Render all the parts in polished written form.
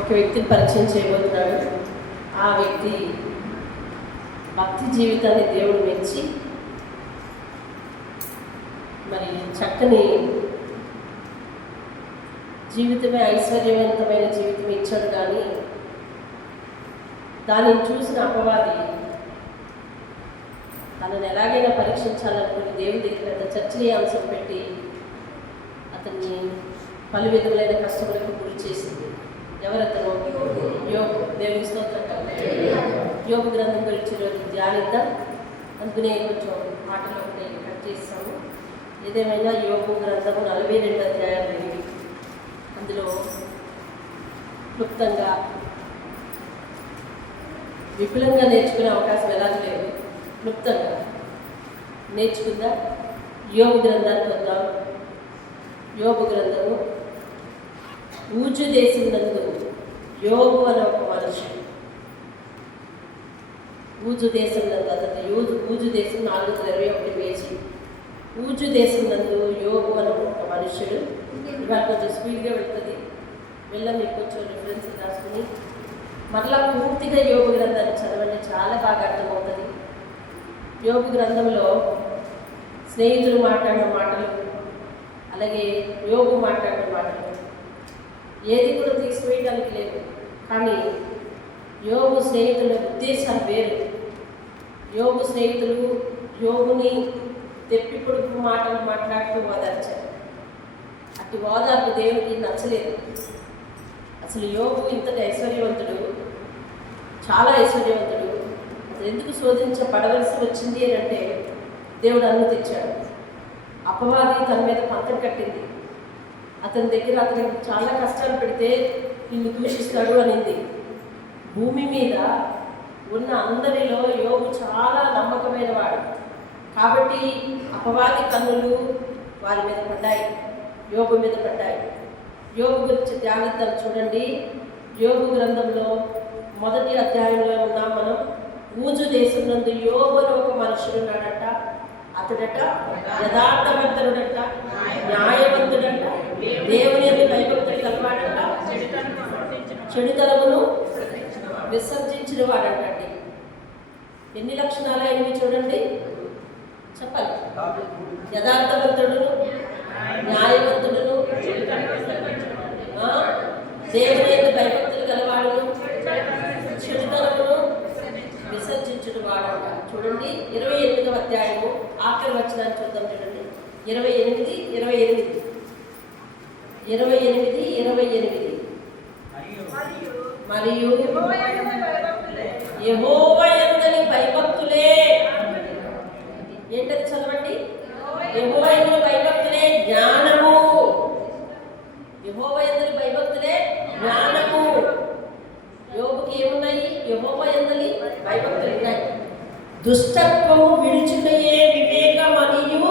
ఒక వ్యక్తిని పరిచయం చేయబోతున్నాడు. ఆ వ్యక్తి భక్తి జీవితాన్ని దేవుడు మెచ్చి మరి చక్కని జీవితమే ఐశ్వర్యవంతమైన జీవితం ఇచ్చాడు. కానీ దానిని చూసిన అపవాది తనను ఎలాగైనా పరీక్షించాలనుకుని దేవుడి దగ్గర చర్చనీయాంశం పెట్టి అతన్ని పలు విధములైన కష్టములకు గురి చేసింది. ఎవరతను? యోబు. దేవుని స్తోత్రం. యోబు గ్రంథం గురించి ఈరోజు ధ్యానిద్దాం. అందుకనే కొంచెం మాటలు ఒకటి కట్ చేస్తాము. ఏదేమైనా యోబు గ్రంథము 42 అధ్యాయాలు ఇవి. అందులో క్లుప్తంగా విపులంగా నేర్చుకునే అవకాశం ఎలాగ లేదు. క్లుప్తంగా నేర్చుకుందాం. యోబు గ్రంథానికి వద్దాం. యోబు గ్రంథము ఊజు దేశం నందు యోబు అనే ఒక మనిషి. ఊజు దేశం నందు అతను ఊజు దేశం 421 పేజీ. ఊజు దేశం నందు యోబు అనే ఒక మనుషుడు. ఇవాళ కొంచెం స్పీడ్గా వెళ్తుంది. మీకు కొంచెం రిఫరెన్స్ రాసుకుని మరలా పూర్తిగా యోబు గ్రంథాన్ని చదవండి, చాలా బాగా అర్థమవుతుంది. యోబు గ్రంథంలో స్నేహితులు మాట్లాడిన మాటలు, అలాగే యోబు మాట్లాడిన మాటలు ఏది కూడా తీసుకువేయడానికి లేదు. కానీ యోబు స్నేహితుల ఉద్దేశాలు వేరు. యోబు స్నేహితులు యోబుని తెప్పి పొడుపు మాటలు మాట్లాడుతూ ఓదార్చారు. అటు ఓదార్పు దేవుడికి నచ్చలేదు. అసలు యోబు ఇంతటి ఐశ్వర్యవంతుడు, చాలా ఐశ్వర్యవంతుడు, అతను ఎందుకు శోధించబడవలసి వచ్చింది అని అంటే దేవుడు అనుమతిచ్చాడు. అపవాది తన మీద పంతం కట్టింది. అతని దగ్గర అతనికి చాలా కష్టాలు పెడితే నిన్ను దూషిస్తాడు అనింది. భూమి మీద ఉన్న అందరిలో యోబు చాలా నమ్మకమైన వాడు కాబట్టి అపవాది కన్నులు వారి మీద పడ్డాయి, యోబు మీద పడ్డాయి. యోబు గురించి ధ్యానిద్దాం. చూడండి, యోబు గ్రంథంలో 1వ అధ్యాయంలో ఉన్నాం మనం. ఊజు దేశం నందు యోబు అని ఒక మనుషుడు ఉన్నాడట. అతడట యథార్థవంతుడట, న్యాయవంతుడట, దేవుని యందు భయభక్తులు కలవాడట, చెడుతనమును విసర్జించిన వాడంటండి. ఎన్ని లక్షణాలు అయినవి చూడండి, చెప్పాలి. యథార్థవంతుడును, న్యాయవంతుడును, దేవుని యందు భయభక్తులు కలవాడును, చెడుతనమును విసర్జించిన వాడంట. చూడండి 28వ అధ్యాయము ఆఖరి వచనాన్ని చూద్దాం. చూడండి 28 మరియు యెహోవా యందలి భయభక్తులే. ఏంటది చదవండి. యెహోవా యందలి భయభక్తులే జ్ఞానము. యెహోవా యందలి భయభక్తులే జ్ఞానము. యోబుకి ఏమున్నాయి? యెహోవా యందలి భయభక్తులు ఉన్నాయి. దుష్టత్వము విడిచుటయే వివేకమనియు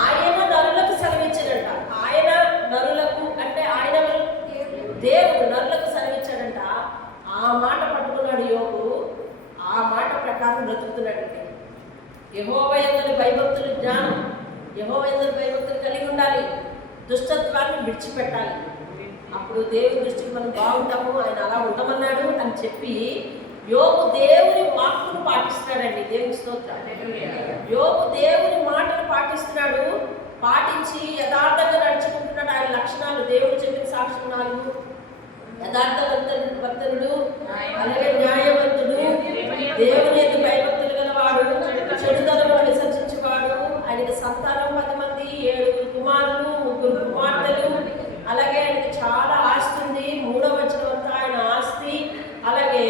ఆయన నరులకు సెలవిచ్చాడంట. ఆయన నరులకు అంటే ఆయన దేవుడు నరులకు సెలవిచ్చాడంట. ఆ మాట పట్టుకున్నాడు యోబు. ఆ మాట ప్రకారం బ్రతుకుతున్నాడంటే యెహోవా యందలి భయభక్తులు జ్ఞానం. యెహోవా యందలి భయభక్తులు కలిగి ఉండాలి. దుష్టత్వాన్ని విడిచిపెట్టాలి. అప్పుడు దేవుని దృష్టికి మనం బాగుంటాము, ఆయన అలా ఉండమన్నాడు అని చెప్పి యోబు దేవుని వాక్కును పాటిస్తున్నాడండి. దేవుని స్తోత్రం. యోబు దేవుని మాటలు పాటిస్తున్నాడు. పాటించి యథార్థంగా నడుచుకుంటున్నాడు. ఆయన లక్షణాలు దేవుడు చెప్పిన సాక్షణాలు: యథార్థవంతుడు, అలాగే న్యాయవంతుడు, దేవుని యందు భయభక్తులు గలవాడు, చెడుతనమును విసర్జించేవాడు. ఆయనకి సంతానం 10 మంది, 7 కుమారులు, 3 కుమార్తెలు. అలాగే ఆయనకి చాలా ఆస్తి ఉంది. 3వ వచనం అంతా ఆయన ఆస్తి. అలాగే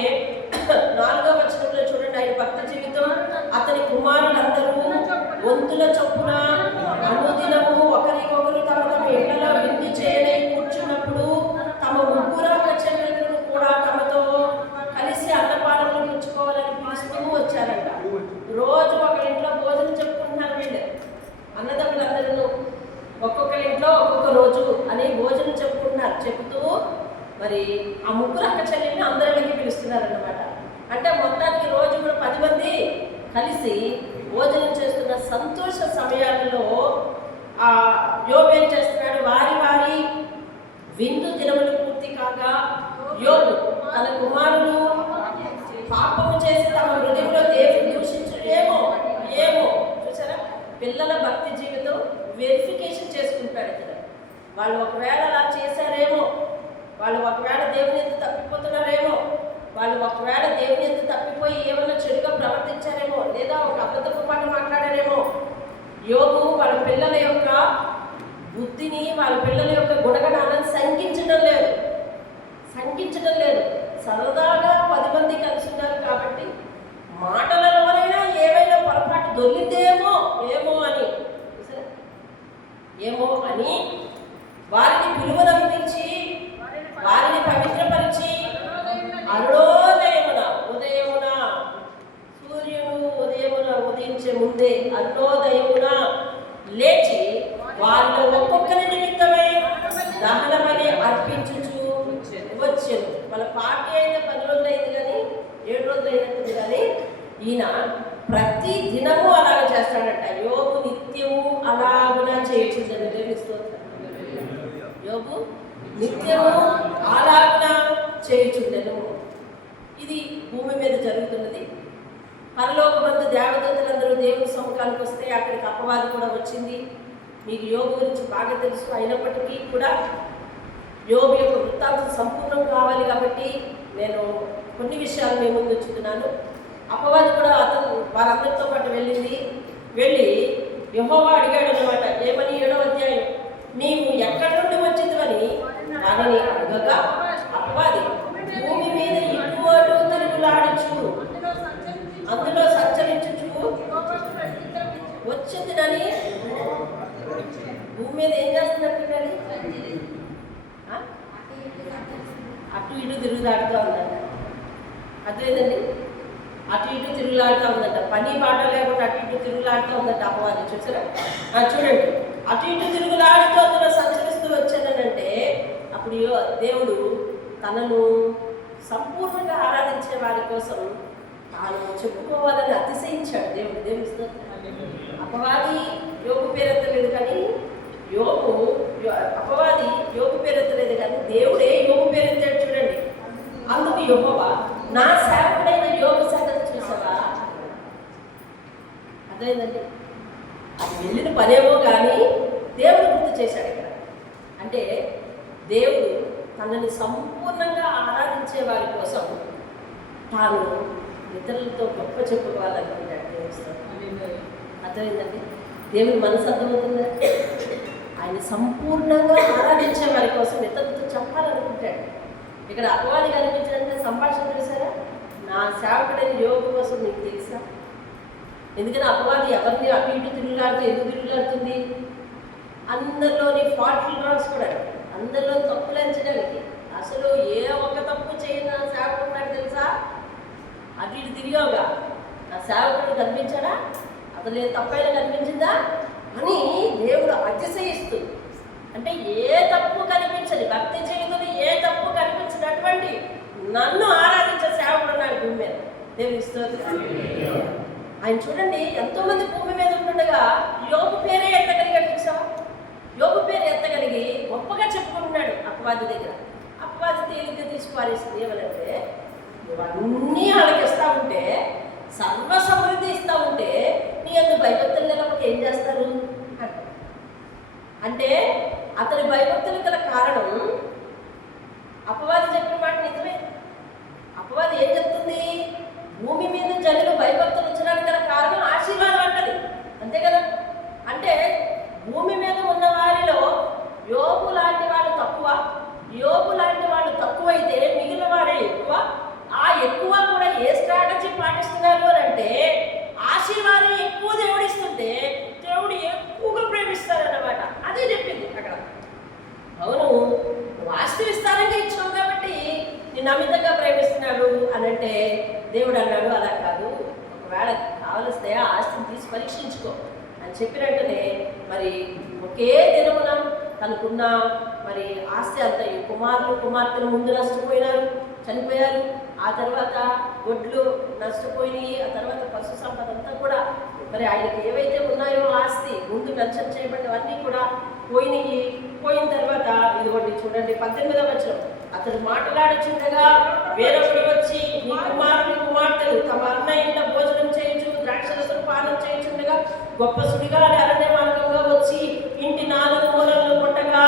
4వ వచనంలో చూడండి ఆయన భక్తి జీవితం. అతని కుమారులందరూ వంతుల చొప్పున అనుదినము ఒకరికొకరు తమ తమ ఇళ్లలో విందు చేయలే కూర్చున్నప్పుడు తమ ముగ్గురు చెల్లెలను కూడా తమతో కలిసి అన్నపానములు పుచ్చుకోవాలని పిలుస్తూ వచ్చారంట. రోజు ఒకరింట్లో భోజనం చెప్పుకుంటున్నారు వీళ్ళు అన్నదమ్ములందరూ. ఒక్కొక్కరి ఇంట్లో ఒక్కొక్క రోజు అని భోజనం చెప్పుకుంటున్నారు. చెబుతూ మరి ఆ ముగ్గురు అక్క చెల్లెల్ని అందరిలోకి పిలుస్తున్నారన్నమాట. అంటే మొత్తానికి రోజు కూడా 10 మంది కలిసి భోజనం చేస్తున్న సంతోష సమయాలలో యోబు ఏం చేస్తున్నాడు? వారి వారి విందు దినములు పూర్తి కాగా యోబు తన కుమారుడు పాపము చేసి తమ హృదయంలో దేవుని దూషించడేమో ఏమో. చూసారా, పిల్లల భక్తి జీవితం వెరిఫికేషన్ చేసుకుంటాడు ఇక్కడ. వాళ్ళు ఒకవేళ అలా చేశారేమో, వాళ్ళు ఒకవేళ దేవుని ఎందుకు తప్పిపోతున్నారేమో, వాళ్ళు ఒకవేళ దేవుని ఎందుకు తప్పిపోయి ఏమైనా చెడుగా ప్రవర్తించారేమో, లేదా ఒక అబద్ధపు మాట మాట్లాడారేమో. యోగు వాళ్ళ పిల్లల యొక్క బుద్ధిని, వాళ్ళ పిల్లల యొక్క గుణగణాలను శంకించడం లేదు. సరదాగా 10 మంది కలిసి ఉన్నారు కాబట్టి మాటలలోనైనా ఏమైనా పొరపాటు దొరికితేమో ఏమో అని వారిని పిలువనంపించి వారిని పవిత్రపరిచి అరుణోదయమున సూర్యుడు ఉదయించే ముందే అరుణోదయమున లేచి వారిలో ఒక్కొక్కరి నిమిత్తమే దహనమని అర్పించుచు వచ్చాను. వాళ్ళ పార్టీ అయితే 10 రోజులు అయింది కానీ 7 రోజులు అయినట్టుంది కానీ ఈయన ప్రతి దినము అలాగ చేస్తాడట. యోగు నిత్యము అలాగునా చేయించుందని యోగు నిత్యము అలాగునా చేయించుండెను. ఇది భూమి మీద జరుగుతున్నది. పరలోకమందు దేవదూతలందరూ దేవుని సముఖానికి వస్తే అక్కడికి అపవాది కూడా వచ్చింది. మీకు యోగు గురించి బాగా తెలుసు. అయినప్పటికీ కూడా యోగు యొక్క వృత్తాంతం సంపూర్ణం కావాలి కాబట్టి నేను కొన్ని విషయాలు మీ ముందు ఉంచుతున్నాను. అపవాది కూడా వారందరితో పాటు వెళ్ళి యెహోవా అడిగాడు అనమాట. ఏమని? 7వ అధ్యాయం, నీవు ఎక్కడి నుండి వచ్చిందని వారిని అడగగా అపవాది భూమి మీద ఇటు అటు తిరుగులాడుచు అందులో సంచరించుచు వచ్చిందని. భూమి మీద ఏం చేస్తున్నట్టు అటు ఇటు తిరుగులాడుతూ ఉందంట. అదేదండి, అటు ఇటు తిరుగులాడుతూ ఉందంట. పని బాట లేకుండా అటు ఇటు తిరుగులాడుతూ ఉందంట అపవాది. చూసారా? చూడండి, అటు ఇటు తిరుగులాడుతూ అందులో సంచరిస్తూ వచ్చానంటే అప్పుడు దేవుడు తనను సంపూర్ణంగా ఆరాధించే వారి కోసం తాను చెప్పుకోవాలని అతిశయించాడు దేవుడు. అపవాది యోగు పేరెత్తలేదు కానీ అపవాది యోగు పేరెత్తలేదు కానీ దేవుడే యోగు పేరెత్తాడు. చూడండి, అందుకు యెహోవా నా సేవకుడైన యోగు సంగతి చూసావా. అర్థమైందండి? అది వెళ్ళిన పనేమో కానీ దేవుడు గుర్తు చేశాడు ఇక్కడ. అంటే దేవుడు తనని సంపూర్ణంగా ఆరాధించే వారి కోసం తాను ఇతరులతో గొప్ప చెప్పుకోవాలనుకుంటాడు. అర్థమైందండి? దేవుని మనసు అర్థమవుతుందా? ఆయన సంపూర్ణంగా ఆరాధించే వారి కోసం ఇతరులతో చెప్పాలనుకుంటాడు. ఇక్కడ అపవాది కనిపించాలంటే సంభాషణ చేశారా? నా సేవకుడైన యోగు కోసం నీకు తెలుసా? ఎందుకని అపవాది ఎవరిని అటు ఇటు తిరుగులాడుతూ ఎందుకు తిరుగులాడుతుంది? అందరిలోని ఫాల్ట్లు రాసుకోవడానికి, అందరిలో తప్పులు ఎంచడానికి. అసలు ఏ ఒక్క తప్పు చేయని నా సేవకుడు ఉన్నాడు తెలుసా? అటు ఇటు తిరిగావుగా, నా సేవకుడు కనిపించాడా? అతను ఏ తప్పైనా కనిపించిందా అని దేవుడు అతిశయిస్తూ, అంటే ఏ తప్పు కనిపించని భక్తి జీవితంలో ఏ తప్పు కనిపించినటువంటి నన్ను ఆరాధించే సేవకుడు ఉన్నాడు భూమి మీద. దేవుని స్తోత్రం. ఆయన చూడండి, ఎంతోమంది భూమి మీద ఉంటుండగా యోగు పేరే ఎత్తగలిగాడు. చూసావా? యోగు పేరు ఎత్తగలిగి గొప్పగా చెప్పుకుంటున్నాడు అపవాది దగ్గర. అపవాది తేలిగ్గా తీసుకుపారేసింది. ఏమనంటే, ఇవన్నీ ఆలకిస్తూ ఉంటే, సర్వ సమృద్ధి ఇస్తూ ఉంటే నీ అందుకు భయభక్తులు లేకపోతే ఏం చేస్తారు అంటే, అతని భయభక్తులు గల కారణం అపవాది చెప్పిన మాట నిజమే. అపవాది ఏం చెప్తుంది? భూమి మీద జనులు భయభక్తులు ఉంచడానికి గల కారణం ఆశీర్వాదం అంటది. అంతే కదా? అంటే భూమి మీద ఉన్న వారిలో యోగు లాంటి వాళ్ళు తక్కువైతే మిగిలిన వారే ఎక్కువ. ఆ ఎక్కువ కూడా ఏ స్ట్రాటజీ పాటిస్తున్నారు అని అంటే, ఆశీర్వాదం ఎక్కువ దేవుడు ఇస్తుంటే దేవుడు ఎక్కువగా ప్రేమిస్తారన్నమాట. అదే చెప్పింది అక్కడ. అవును, వాస్తవిస్తానంగా ఇచ్చావు కాబట్టి నేను అమితంగా ప్రేమిస్తున్నాడు అని అంటే, దేవుడు అన్నాడు అలా కాదు, ఒకవేళ కావలిస్తే ఆ ఆస్తిని తీసి పరీక్షించుకో అని చెప్పినట్టునే మరి ఒకే దినమున తనకున్న మరి ఆస్తి అంతా కుమారులు కుమార్తెలు ముందు నష్టపోయినారు, చనిపోయారు. ఆ తర్వాత ఒడ్లు నష్టపోయినాయి, ఆ తర్వాత పశు సంపద అంతా కూడా మరి ఆయనకి ఏవైతే ఉన్నాయో ఆస్తి ముందు మెన్షన్ చేయబడినవన్నీ కూడా పోయినాయి. పోయిన తర్వాత ఇదిగోండి చూడండి 18వ వచనం, అతడు మాట్లాడుచుండగా వేరొకడు వచ్చి నీ కుమారుని కుమార్తెలు తమ అన్న ఇంట భోజనం చేయించు ద్రాక్షరసం పానం చేయించుండగా గొప్ప సుడిగాలి అరణ్య మార్గంగా వచ్చి ఇంటి 4 మూలల్లో కొట్టగా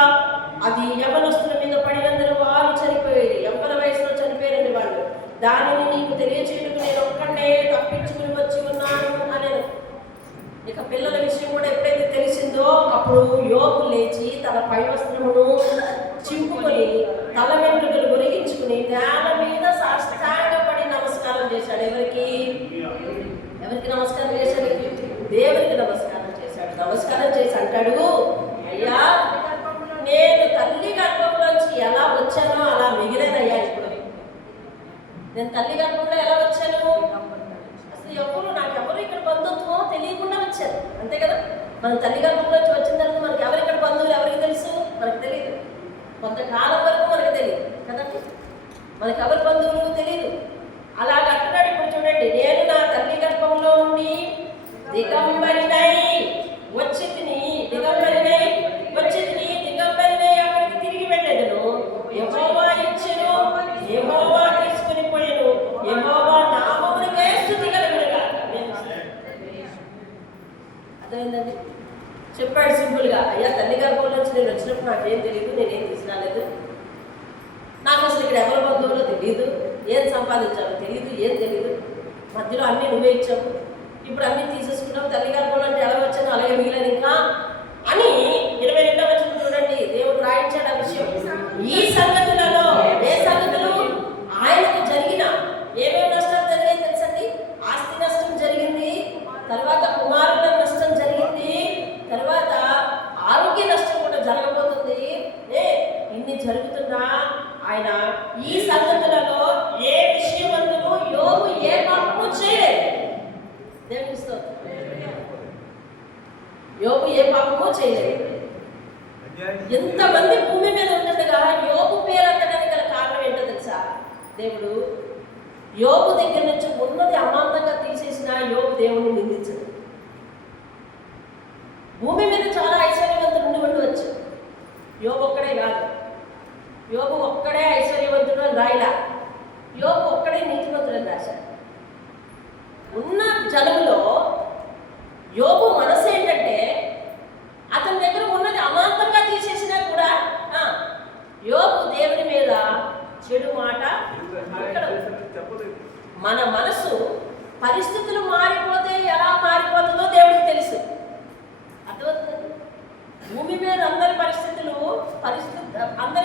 అది యవ్వనస్తుల మీద పడినందున వారు చనిపోయేది. యవ్వన వయసులో చనిపోయారండి వాళ్ళు. దానిని నీకు తెలియచేయటకు నేను ఒక్కడే తప్పించుకుని వచ్చి ఉన్నాను అనేను. ఇక పిల్లల విషయం కూడా ఎప్పుడైతే తెలిసిందో అప్పుడు యోబు లేచి తన పై వస్త్రమును చింపుకొని తల వెంట్రుకలు ఒరిగించుకుని నేల మీద సాష్టాంగపడి నమస్కారం చేశాడు. ఎవరికి నమస్కారం చేశాడు? దేవునికి నమస్కారం చేశాడు. నమస్కారం చేసి అంటాడు, అయ్యా నేను తల్లి గర్భంలోంచి ఎలా వచ్చానో అలా మిగిలేనయ్యా. ఇప్పుడు నేను తల్లి గర్భంలో ఎలా వచ్చాను? అసలు నాకెవరు ఇక్కడ బంధుత్వం తెలియకుండా వచ్చాను, అంతే కదా. మనం తల్లి గర్భంలోంచి వచ్చిన తర్వాత మనకి ఎవరు ఇక్కడ బంధువులు ఎవరికి తెలుసు? మనకు తెలియదు. కొంతకాలం వరకు మనకు తెలియదు కదండి, మనకి ఎవరి బంధువులు తెలియదు. అలా కట్టున్నాడు. ఇప్పుడు చూడండి, నేను నా తల్లి గర్భంలో ఉండి దిగంబరినై వచ్చి దిగంబరినై అక్కడికి తిరిగి వెళ్ళేదను. యెహోవా ఇచ్చెను, యెహోవా తీసుకుని పోయెను, యెహోవా నామమునకే స్తుతి కలుగునుగాక. అర్థమైందండి? చెప్పాడు సింపుల్గా, అయ్యా తల్లి గర్భంలో నుంచి నేను వచ్చినప్పుడు నాకేం తెలియదు, నేనేం తీసుకురాలేదు, నాకు అసలు ఇక్కడ ఎవరి బంధువులో తెలియదు, ఏం సంపాదించాలో తెలియదు, ఏం తెలియదు, మధ్యలో అన్నీ నువ్వే ఇచ్చావు, ఇప్పుడు అన్నీ తీసేసుకున్నావు, తల్లి గర్భంలో అంటే ఎలా వచ్చాను అలాగే మిగిలేదు ఇంకా అని 22వ వచనం చూడండి, దేవుడు రాయించాడు ఆ విషయం. ఈ సంగతులలో ఏ సంగతులు ఆయనకు జరిగిన ఏమేమి నష్టాలు జరిగాయి తెలుసండి? ఆస్తి నష్టం జరిగింది, తర్వాత కుమారుల నష్టం జరిగింది, తర్వాత ఆరోగ్య నష్టం కూడా జరగబోతుంది. ఇన్ని జరుగుతున్నా ఆయన ఈ సంగతులలో ఏ విషయమందును యోబు ఏ పాపము చేయలేదు. దేవుని స్తోత్రం. యోబు ఏ పాపము చేయలేదు. ఎంతమంది భూమి మీద ఉండగా యోబు పేరు అంటడానికి గల కారణం ఏంటో తెలుసా? దేవుడు యోబు దగ్గర నుంచి ఉన్నది అమాంతంగా తీసేసిన యోబు దేవుని నిందించదు. భూమి మీద చాలా ఐశ్వర్యవంతులు ఉండి ఉండవచ్చు, యోబు ఒక్కడే కాదు. యోబు ఒక్కడే ఐశ్వర్యవంతుడు అని రాయిలా, యోబు ఒక్కడే నీతిమంతుడని రాశాడు. ఉన్న జనంలో యోబు మనసు ఏంటంటే అతని దగ్గర ఉన్నది అమాంతంగా తీసేసినా కూడా యోబు దేవుని మీద చెడు మాట. మన మనసు పరిస్థితులు మారిపోతే ఎలా మారిపోతుందో దేవుడికి తెలుసు. అర్థమవుతుంది? భూమి మీద అందరి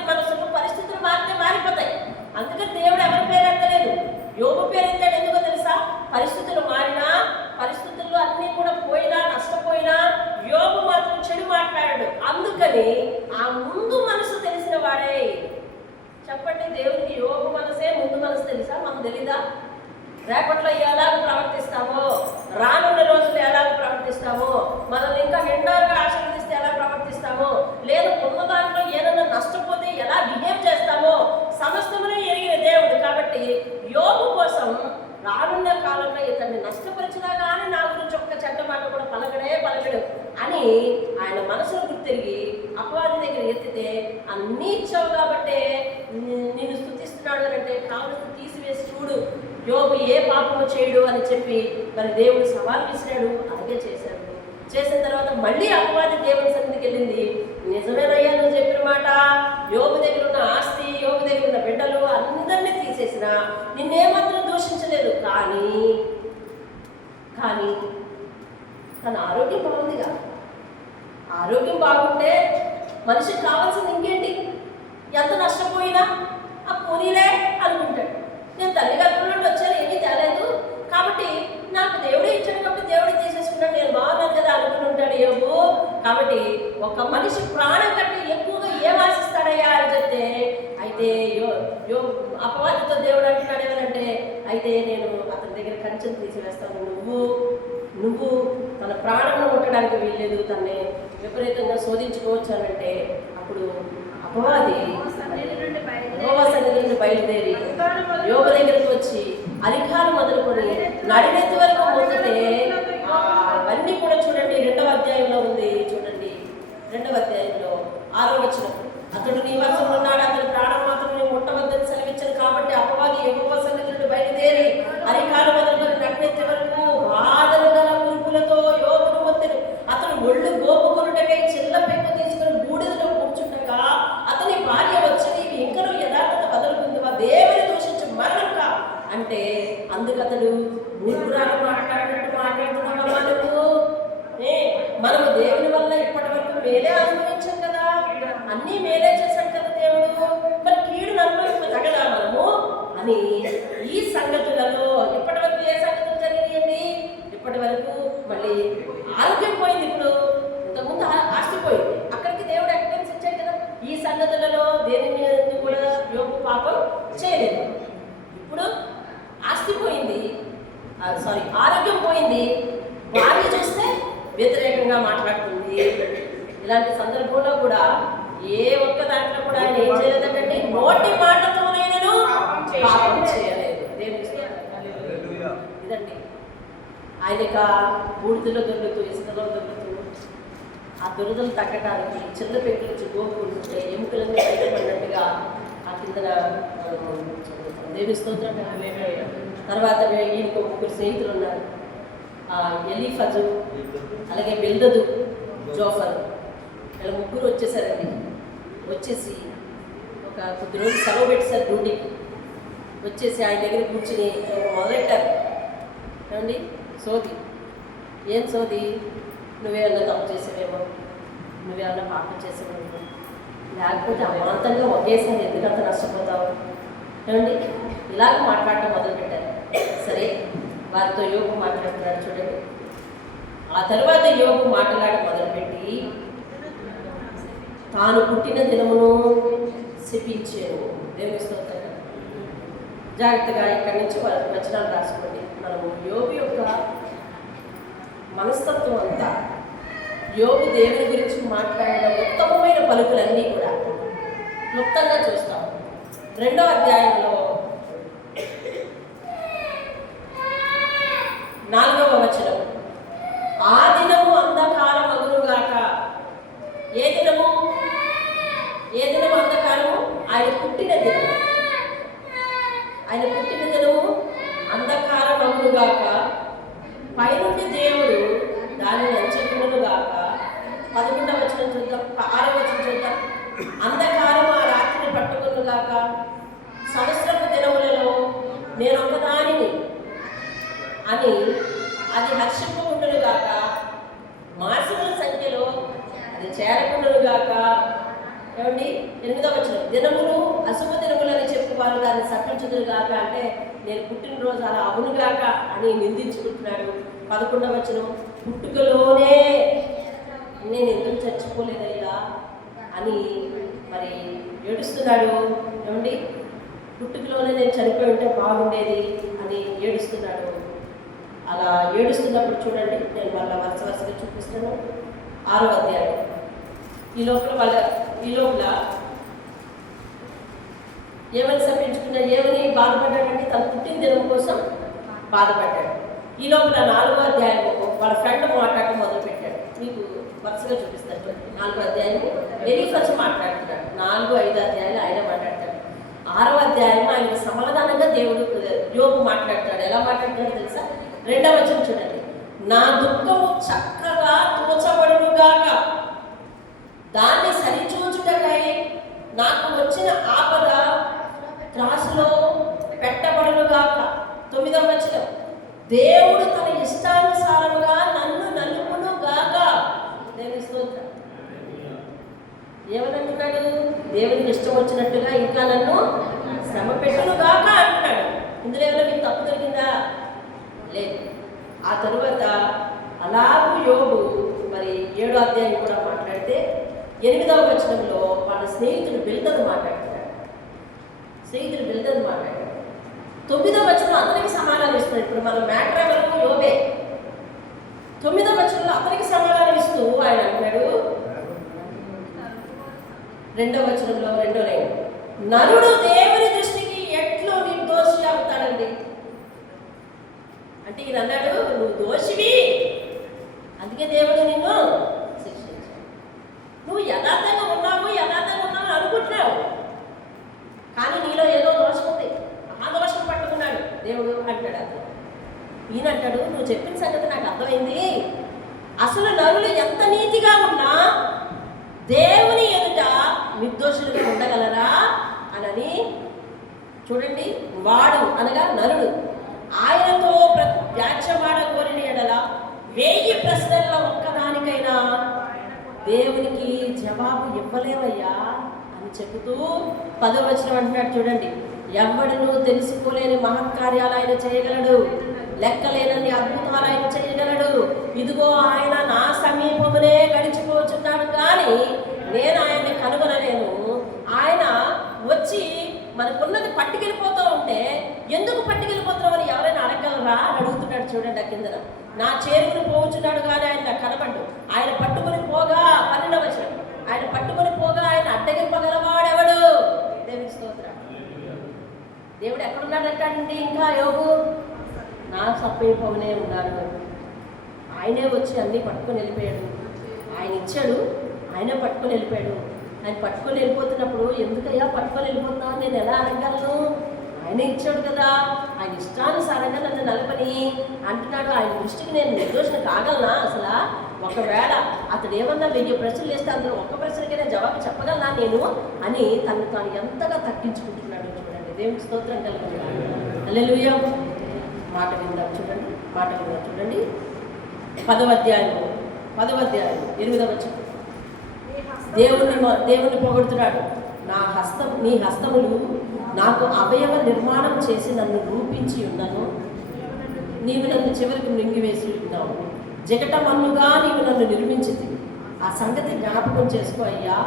మనసులు పరిస్థితులు మారితే మారిపోతాయి. అందుకని దేవుడు ఎవరి పేరు ఎత్తలేదు, యోబు పేరు ఎత్తాడు. ఎందుకో తెలుసా? పరిస్థితులు మారినా, పరిస్థితుల్లో అన్నీ కూడా పోయినా, నష్టపోయినా యోబు మాత్రం చెడు మాట్లాడాడు. అందుకని ఆ ముందు మనసు తెలిసిన వాడే. చెప్పండి, దేవునికి యోబు మనసే ముందు మనసు తెలుసా? మనం తెలీదా? రేపట్లో ఎలాగ ప్రవర్తిస్తామో, రానున్న రోజులు ఎలాగ ప్రవర్తిస్తామో, మనల్ని ఇంకా నిండారుగా ఆశీర్వదిస్తే ఎలా ప్రవర్తిస్తామో, లేదా ఉన్న దాంట్లో ఏదైనా నష్టపోతే ఎలా బిహేవ్ చేస్తామో సమస్తమునే ఎరిగిన దేవుడు. కాబట్టి యోబు కోసం రానున్న కాలంలో ఇతన్ని నష్టపరిచినా కానీ నా గురించి ఒక్క చెడ్డ మాట కూడా పలకడు అని ఆయన మనసును గుర్తిరిగి అపవాది దగ్గర ఎత్తితే అన్నీ ఇచ్చావు కాబట్టే నిన్ను స్తుతిస్తున్నాడు అని అంటే కావలసిన తీసివేసి చూడు, యోబు ఏ పాపము చేయడు అని చెప్పి మరి దేవుడు సవాల్ విసిరాడు. అలాగే చేశాడు. చేసిన తర్వాత మళ్ళీ అపవాది దేవుని సన్నిధికి వెళ్ళింది. నిజమేనయ్యా నువ్వు చెప్పిన మాట, యోబు దగ్గర ఉన్న ఆస్తి, యోబు దగ్గర ఉన్న బిడ్డలు అందరినీ తీసేసిన నిన్నేమాత్రం దూషించలేదు, కానీ తన ఆరోగ్యం బాగుందిగా. ఆరోగ్యం బాగుంటే మనిషికి కావాల్సింది ఇంకేంటి? ఎంత నష్టపోయినా ఆ పోనీలే అనుకుంటాడు. నేను తల్లి గర్భంలో వచ్చాను, ఏమీ తేలేదు, కాబట్టి నాకు దేవుడే ఇచ్చాడు కాబట్టి దేవుడే తీసేసుకున్నాడు, నేను బాగున్నాను కదా అనుకుని ఉంటాడు యోబు. కాబట్టి ఒక మనిషి ప్రాణం కంటే ఎక్కువగా ఏం ఆశిస్తాడయ్యా అని చెప్తే, అయితే అపవాదితో దేవుడు అంటున్నాడు ఏమనంటే, అయితే నేను అతని దగ్గర కంచెను తీసివేస్తాను, నువ్వు తన ప్రాణంలో ఉండడానికి వీల్లేదు, తనని విపరీతంగా శోధించుకోవచ్చానంటే అప్పుడు అపవాది యెహోవా సన్నిధి నుండి బయలుదేరి యోబు దగ్గరికి వచ్చి అరికాలు మొదలుకొని నడినెత్తి వరకు మోగితే అవన్నీ కూడా చూడండి 2వ అధ్యాయంలో ఉంది. చూడండి 2వ అధ్యాయంలో 6వ వచనం. అతడు నీ వశంలో ఉన్నాడు, అతని ప్రాణం మాత్రం నేను ముట్టవద్దని సెలవిచ్చాను. కాబట్టి అపవాది యెహోవా సన్నిధి నుండి బయలుదేరి అరికాలు మొదలుకొని నడినెత్తి వరకు బాధలు గల కురుపులతో యోగును మొత్తెను. అతను ఒళ్ళు గోపుకొనుటకై చిల్ల పెంకు తీసుకుని బూడిదలో కూర్చుండగా అతని భార్య వచ్చి నీవు ఇంకనూ యథార్థత వదులుకుందివా, దేవుని దూషించి మరణం కా అంటే అందుకు అతడు మూర్ఖురాలు మాట్లాడినట్టు మాట్లాడుతున్నావా నువ్వు? మనము దేవుని వల్ల ఇప్పటి వరకు మేలే అనుభవించాం కదా, అన్నీ మేలే చేశాం కదా దేవుడు, మరి కీడును అనుభవించగలదా మనము అని ఈ సంగతులలో ఇప్పటి వరకు ఏ సంగతులు జరిగినాయండి? ఇప్పటి వరకు మళ్ళీ ఆరోగ్యం పోయింది, ఇప్పుడు ఇంతకుముందు ఆస్తిపోయింది, అక్కడికి దేవుడు ఎక్స్పీరియన్స్ ఇచ్చాడు కదా. ఈ సంగతులలో దేని మీద కూడా యోగు పాపం చేయలేదు. ఇప్పుడు ఆస్తి పోయింది, ఆరోగ్యం పోయింది, భార్య చూస్తే వ్యతిరేకంగా మాట్లాడుతుంది. ఇలాంటి సందర్భంలో కూడా ఏ ఒక్క దాంట్లో కూడా ఆయన ఏం చేయలేదంటే నోటి మాటతోనైనను పాపం చేయలేదు. ఇదండి ఆయనక బూడిదలో దొరుకుతూ ఇసుకలో దొరుకుతూ ఆ దురదలు తగ్గడానికి చిన్న పెట్టి నుంచి గోపుకుంటుంటే ఎముకలన్నీ బయటపడినట్టుగా ఆ కిందన దేవుని స్తోత్రం. తర్వాత ఈయనకు 3 స్నేహితులు ఉన్నారు, ఎలీఫజు, అలాగే బిల్దదు, జోఫర్. ఇలా 3 వచ్చేసారండి. వచ్చేసి ఒక కొద్ది రోజులు సెలవు పెట్టేశారు డ్యూటీకి. వచ్చేసి ఆయన దగ్గర కూర్చుని మొదలెట్టారు. ఏమండి సోది, ఏం సోది, నువ్వేమన్నా తప్పు చేసావేమో, నువ్వేమన్నా పాపం చేసావేమో, లేకపోతే అమాంతంగా ఒకేసారి ఎందుకంత నష్టపోతావు, ఏమండి ఇలాగ మాట్లాడటం మొదలుపెట్టారు. సరే, వారితో యోగు మాట్లాడుతున్నాడు చూడండి. ఆ తర్వాత యోగు మాట్లాడడం మొదలుపెట్టి తాను పుట్టిన దినమును శపించాను. దేవుని స్తోత్రం. జాగ్రత్తగా ఇక్కడి నుంచి వచనాలు రాసుకోండి. మనము యోగు యొక్క మనస్తత్వం అంతా, యోగు దేవుని గురించి మాట్లాడిన ఉత్తమమైన పలుకులన్నీ కూడా క్లుప్తంగా చూస్తాం. 2వ అధ్యాయంలో 4వ వచనం. ఆ దినము అంధకారం అగునుగాక. ఏ దినము? ఏ దినము అంధకారము? ఆయన పుట్టిన దినము. ఆయన పుట్టిన దినము అంధకారం అగునుగాక. పైనుండి దేవుడు దానిని ఎంచుకునుగాక. 11వ వచనం చూద్దాం, 6వ వచనం చూద్దాం. అంధకారం ఆ రాత్రిని పట్టుకునుగాక. సంవత్సరపు దినములలో నేను ఒకదానిని అని అది హర్షింపుకుంటునుగాక. మాసముల సంఖ్యలో అది చేరకుండునుగాక. ఏమండి 8వ వచనం. దినములు అశుభ దినములని చెప్పువారు దాన్ని సఫించుదురుగాక. అంటే నేను పుట్టినరోజు అలా అవునుగాక అని నిందించుకుంటున్నాడు. 11వ వచనం. పుట్టుకలోనే నేను ఎందుకు చచ్చిపోలేదయ్యా అని మరి ఏడుస్తున్నాడు. ఏమండి పుట్టుకలోనే నేను చనిపోయి ఉంటే బాగుండేది అని ఏడుస్తున్నాడు. అలా ఏడుస్తున్నప్పుడు చూడండి, నేను మళ్ళీ వరుసగా చూపిస్తాను. 6వ అధ్యాయం. ఈ లోపల ఏమని సపించుకున్నాడు, ఏమని బాధపడ్డాడంటే తన పుట్టిన దినం కోసం బాధపడ్డాడు. ఈ లోపల 4వ అధ్యాయము వాళ్ళ ఫ్రెండ్ మాట్లాడటం మొదలుపెట్టాడు. మీకు వరుసగా చూపిస్తాను. 4వ అధ్యాయము ఎలీఫజు మాట్లాడుతున్నాడు. 4, 5 అధ్యాయాలు ఆయన మాట్లాడతాడు. 6వ అధ్యాయం ఆయనకు సమాధానంగా దేవుడు యోగు మాట్లాడతాడు. ఎలా మాట్లాడతాడో తెలుసా? 2వ వచనం చూడండి. నా దుఃఖము చక్కగా తోచబడునుగాక, దాన్ని సరిచూచుటకై నాకు వచ్చిన ఆపద త్రాసులో పెట్టబడునుగాక. 9వ వచనం. దేవుడు తన ఇష్టానుసారముగా నన్ను నలుపునుగాక. దేవుని స్తోత్రం. ఏమనంటున్నాడు? దేవునికి ఇష్టం వచ్చినట్టుగా ఇంకా నన్ను శ్రమ పెట్టునుగాక అంటున్నాడు. ఇందులో ఏమైనా మీకు తప్పు దొరికిందా? లేదు. ఆ తరువాత అలాగూ యోగు మరి 7వ అధ్యాయం కూడా మాట్లాడితే 8వ వచనంలో వాళ్ళ స్నేహితుడు బిల్దదు మాట్లాడుతున్నాడు. 9వ వచనంలో అతనికి సమాధానం ఇస్తున్నాడు. ఇప్పుడు మనం మ్యాటర్ వరకు యోబే. 9వ వచనంలో అతనికి సమాధానం ఇస్తూ ఆయన అంటున్నాడు. 2వ వచనంలో 2వ లైన్. నరుడు దేవుని దృష్టికి ఎట్లు నిర్దోషి అవుతాడండి. అంటే ఈయన అన్నాడు, నువ్వు దోషివి, అందుకే దేవుడు నిన్ను శిక్షించాడు. నువ్వు యథార్థంగా ఉన్నావు అనుకుంటున్నావు, కానీ నీలో ఏదో దోషం ఉంది, ఆ దోషం పట్టుకున్నాడు దేవుడు అంటాడు. అతను ఈయన అంటాడు, నువ్వు చెప్పిన సంగతి నాకు అర్థమైంది. అసలు నరులు ఎంత నీతిగా ఉన్నా దేవుని ఎదుట నిర్దోషులుగా ఉండగలరా అని చూడండి. వాడు అనగా నరుడు ఆయనతో వ్యాఖ్యమాడ కోరిన ఎడల 1000 ప్రశ్నల్లో ఒక్కదానికైనా దేవునికి జవాబు ఇవ్వలేవయ్యా అని చెబుతూ 10వ వచనం అంటున్నాడు చూడండి. ఎవడును తెలుసుకోలేని మహత్కార్యాలు ఆయన చేయగలడు, లెక్కలేనన్ని అద్భుతాలు ఆయన చేయగలడు. ఇదిగో ఆయన నా సమీపమునే గడిచిపోతున్నాడు, కానీ నేను ఆయన్ని కనుగొనలేను. ఆయన వచ్చి మనకున్నది పట్టుకెళ్ళిపోతూ ఉంటే ఎందుకు పట్టుకెళ్ళిపోతున్నావు అని ఎవరైనా అడగలరా అని అడుగుతున్నాడు చూడండి. ఆ కిందన నా చేరుకుని పోవచ్చున్నాడు కానీ ఆయన కనపడ్డు. ఆయన పట్టుకుని పోగా 12వ వచనం, ఆయన పట్టుకుని పోగా ఆయన అడ్డగింపగలవాడెవడు? దేవుని స్తోత్రం. దేవుడు ఎక్కడున్నాడంటే ఇంకా యోగు నా సమీపంలోనే ఉన్నాడు. ఆయనే వచ్చి అన్నీ పట్టుకొని వెళ్ళిపోయాడు. ఆయన ఇచ్చాడు, ఆయనే పట్టుకొని వెళ్ళిపోయాడు. ఆయన పట్టుకొని వెళ్ళిపోతున్నప్పుడు ఎందుకయ్యా పట్టుకొని వెళ్ళిపోతున్నావు నేను ఎలా అడగలను? ఆయనే ఇచ్చాడు కదా, ఆయన ఇష్టానుసారంగా నన్ను నలపని అంటున్నాడు. ఆయన దృష్టికి నేను నిర్దోషణ కాగలనా? అసలు ఒకవేళ అతడు ఏమన్నా 1000 ప్రశ్నలు వేస్తే అందులో ఒక్క ప్రశ్నకైనా జవాబు చెప్పగలనా నేను అని తను తాను ఎంతగా తగ్గించుకుంటున్నాడు చూడండి. దేవుని స్తోత్రం కలుగుతుంది. హల్లెలూయా. మాట విందాం చూడండి. 10వ అధ్యాయం 8వ వచనం. దేవుణ్ణి పొగుడుతున్నాడు. నీ హస్తములు నాకు అవయవ నిర్మాణం చేసి నన్ను రూపించి ఉన్నాను. నీవు నన్ను చివరికి మృంగివేసి ఉన్నావు. జగటమన్నుగా నీవు నన్ను నిర్మించింది. ఆ సంగతి జ్ఞాపకం చేసుకో అయ్యా.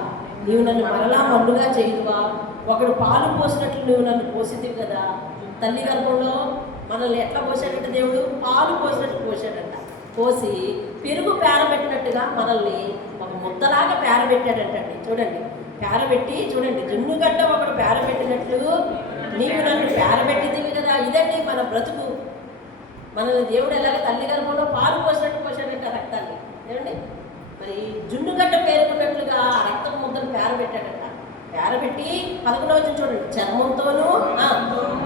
నీవు నన్ను మరలా మన్నుగా చేయువా? ఒకడు పాలు పోసినట్లు నువ్వు నన్ను పోసిద్ది కదా. తల్లి గర్భంలో మనల్ని ఎట్లా పోసాడంటే దేవుడు పాలు పోసినట్టు పోసాడంట. పోసి పెరుగు పేరబెట్టినట్టుగా మనల్ని ఒక ముద్దలాగా పేరబెట్టాడంటండి. చూడండి, పేరబెట్టి చూడండి, జున్నుగడ్డ ఒకడు పేరబెట్టినట్లు నీవు నన్ను పేరబెట్టింది కదా. ఇదండి మన బ్రతుకు. మనల్ని దేవుడు ఎలాగ తల్లి గర్భంలో పాలు పోసినట్టు పోసాడంట రక్తాన్ని. ఏమండి, మరి జున్నుగడ్డ పేరుకున్నట్లుగా రక్తం ముద్దను పేరబెట్టాడంట. పేరబెట్టి 11వ వచనం చూడండి. చర్మంతోనూ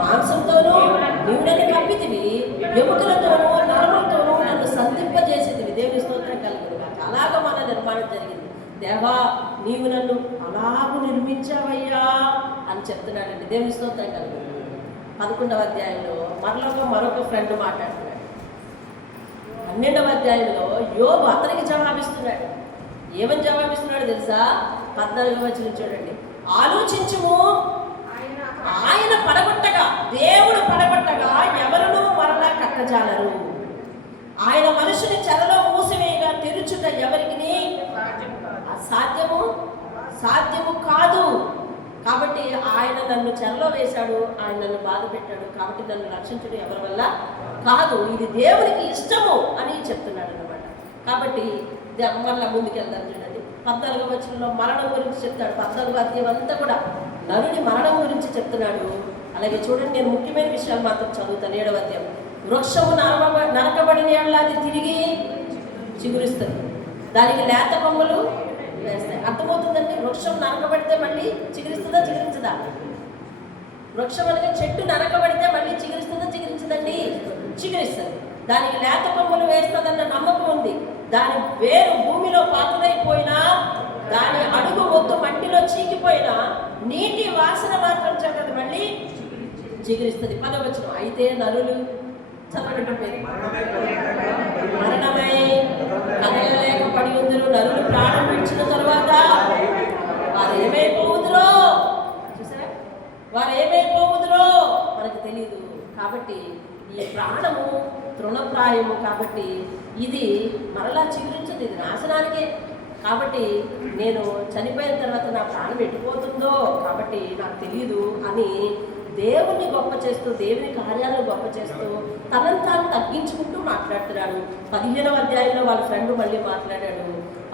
మాంసంతోనూ నీవు నన్ను కప్పితివి, ఎముకలతోనూ నరములతోనూ నన్ను సంధింపజేసేదివి. దేవుని స్తోత్రం కలుగును. అలాగ మన నిర్మాణం జరిగింది. దేవా నీవు నన్ను అలాగూ నిర్మించావయ్యా అని చెప్తున్నాడండి. దేవుని స్తోత్రం కలుగును. 11వ అధ్యాయంలో మరొక ఫ్రెండ్ మాట్లాడుతున్నాడు. 12వ అధ్యాయంలో యోబు అతనికి జవాబిస్తున్నాడు. ఏమని జవాబిస్తున్నాడు తెలుసా? 14వ వచనం చూడండి. ఆలోచించుము, ఆయన పడగొట్టగా, దేవుడు పడగొట్టగా ఎవరునూ మరలా కట్టజాలరు. ఆయన మనుషుని చెరలో మూసివేయగా తెరుచుట ఎవరికి సాధ్యము కాదు. కాబట్టి ఆయన నన్ను చెరలో వేశాడు, ఆయన నన్ను బాధ పెట్టాడు, కాబట్టి నన్ను రక్షించడం ఎవరి వల్ల కాదు, ఇది దేవునికి ఇష్టము అని చెప్తున్నాడు అనమాట. కాబట్టి మళ్ళీ ముందుకెళ్దాం చూడండి. 14వ వచనంలో మరణం గురించి చెప్తాడు. 14వ అధ్యాయం అంతా కూడా నరుని మరణం గురించి చెప్తున్నాడు. అలాగే చూడండి, నేను ముఖ్యమైన విషయాలు మాత్రం చదువుతాను. 7వ అధ్యాయం. వృక్షము నరకబడిన ఏళ్ళ అది తిరిగి చిగురిస్తుంది, దానికి లేత కొమ్మలు వేస్తాయి. అర్థమవుతుందండి? వృక్షం నరకబడితే మళ్ళీ చిగురించదా? వృక్షం అనగా చెట్టు నరకబడితే మళ్ళీ చిగురించదండి? చిగురిస్తుంది. దానికి లేత కొమ్మలు వేస్తుందన్న నమ్మకం ఉంది. దాని వేరు భూమిలో పాతులైపోయినా, దాని అడుగు మొత్తం మట్టిలో చీకిపోయినా, నీటి వాసన మాత్రం చక్కది మళ్ళీ చిగురిస్తుంది. 10వ వచనం. అయితే నరులు మరణమై కదలలేక పడి ఉందరు. నరులు ప్రాణం విడిచిన తరువాత వారు ఏమైపోవుదురో చూసారా? వారు ఏమైపోవుదురో మనకు తెలియదు. కాబట్టి ఈ ప్రాణము తృణప్రాయము. కాబట్టి ఇది మరలా చిగురించదు, ఇది నాశనానికే. కాబట్టి నేను చనిపోయిన తర్వాత నా ప్రాణం ఎట్టిపోతుందో కాబట్టి నాకు తెలియదు అని దేవుణ్ణి గొప్ప చేస్తూ, దేవుని కార్యాలను గొప్ప చేస్తూ తనను తాను తగ్గించుకుంటూ మాట్లాడుతున్నాడు. 15వ అధ్యాయంలో వాళ్ళ ఫ్రెండ్ మళ్ళీ మాట్లాడాడు.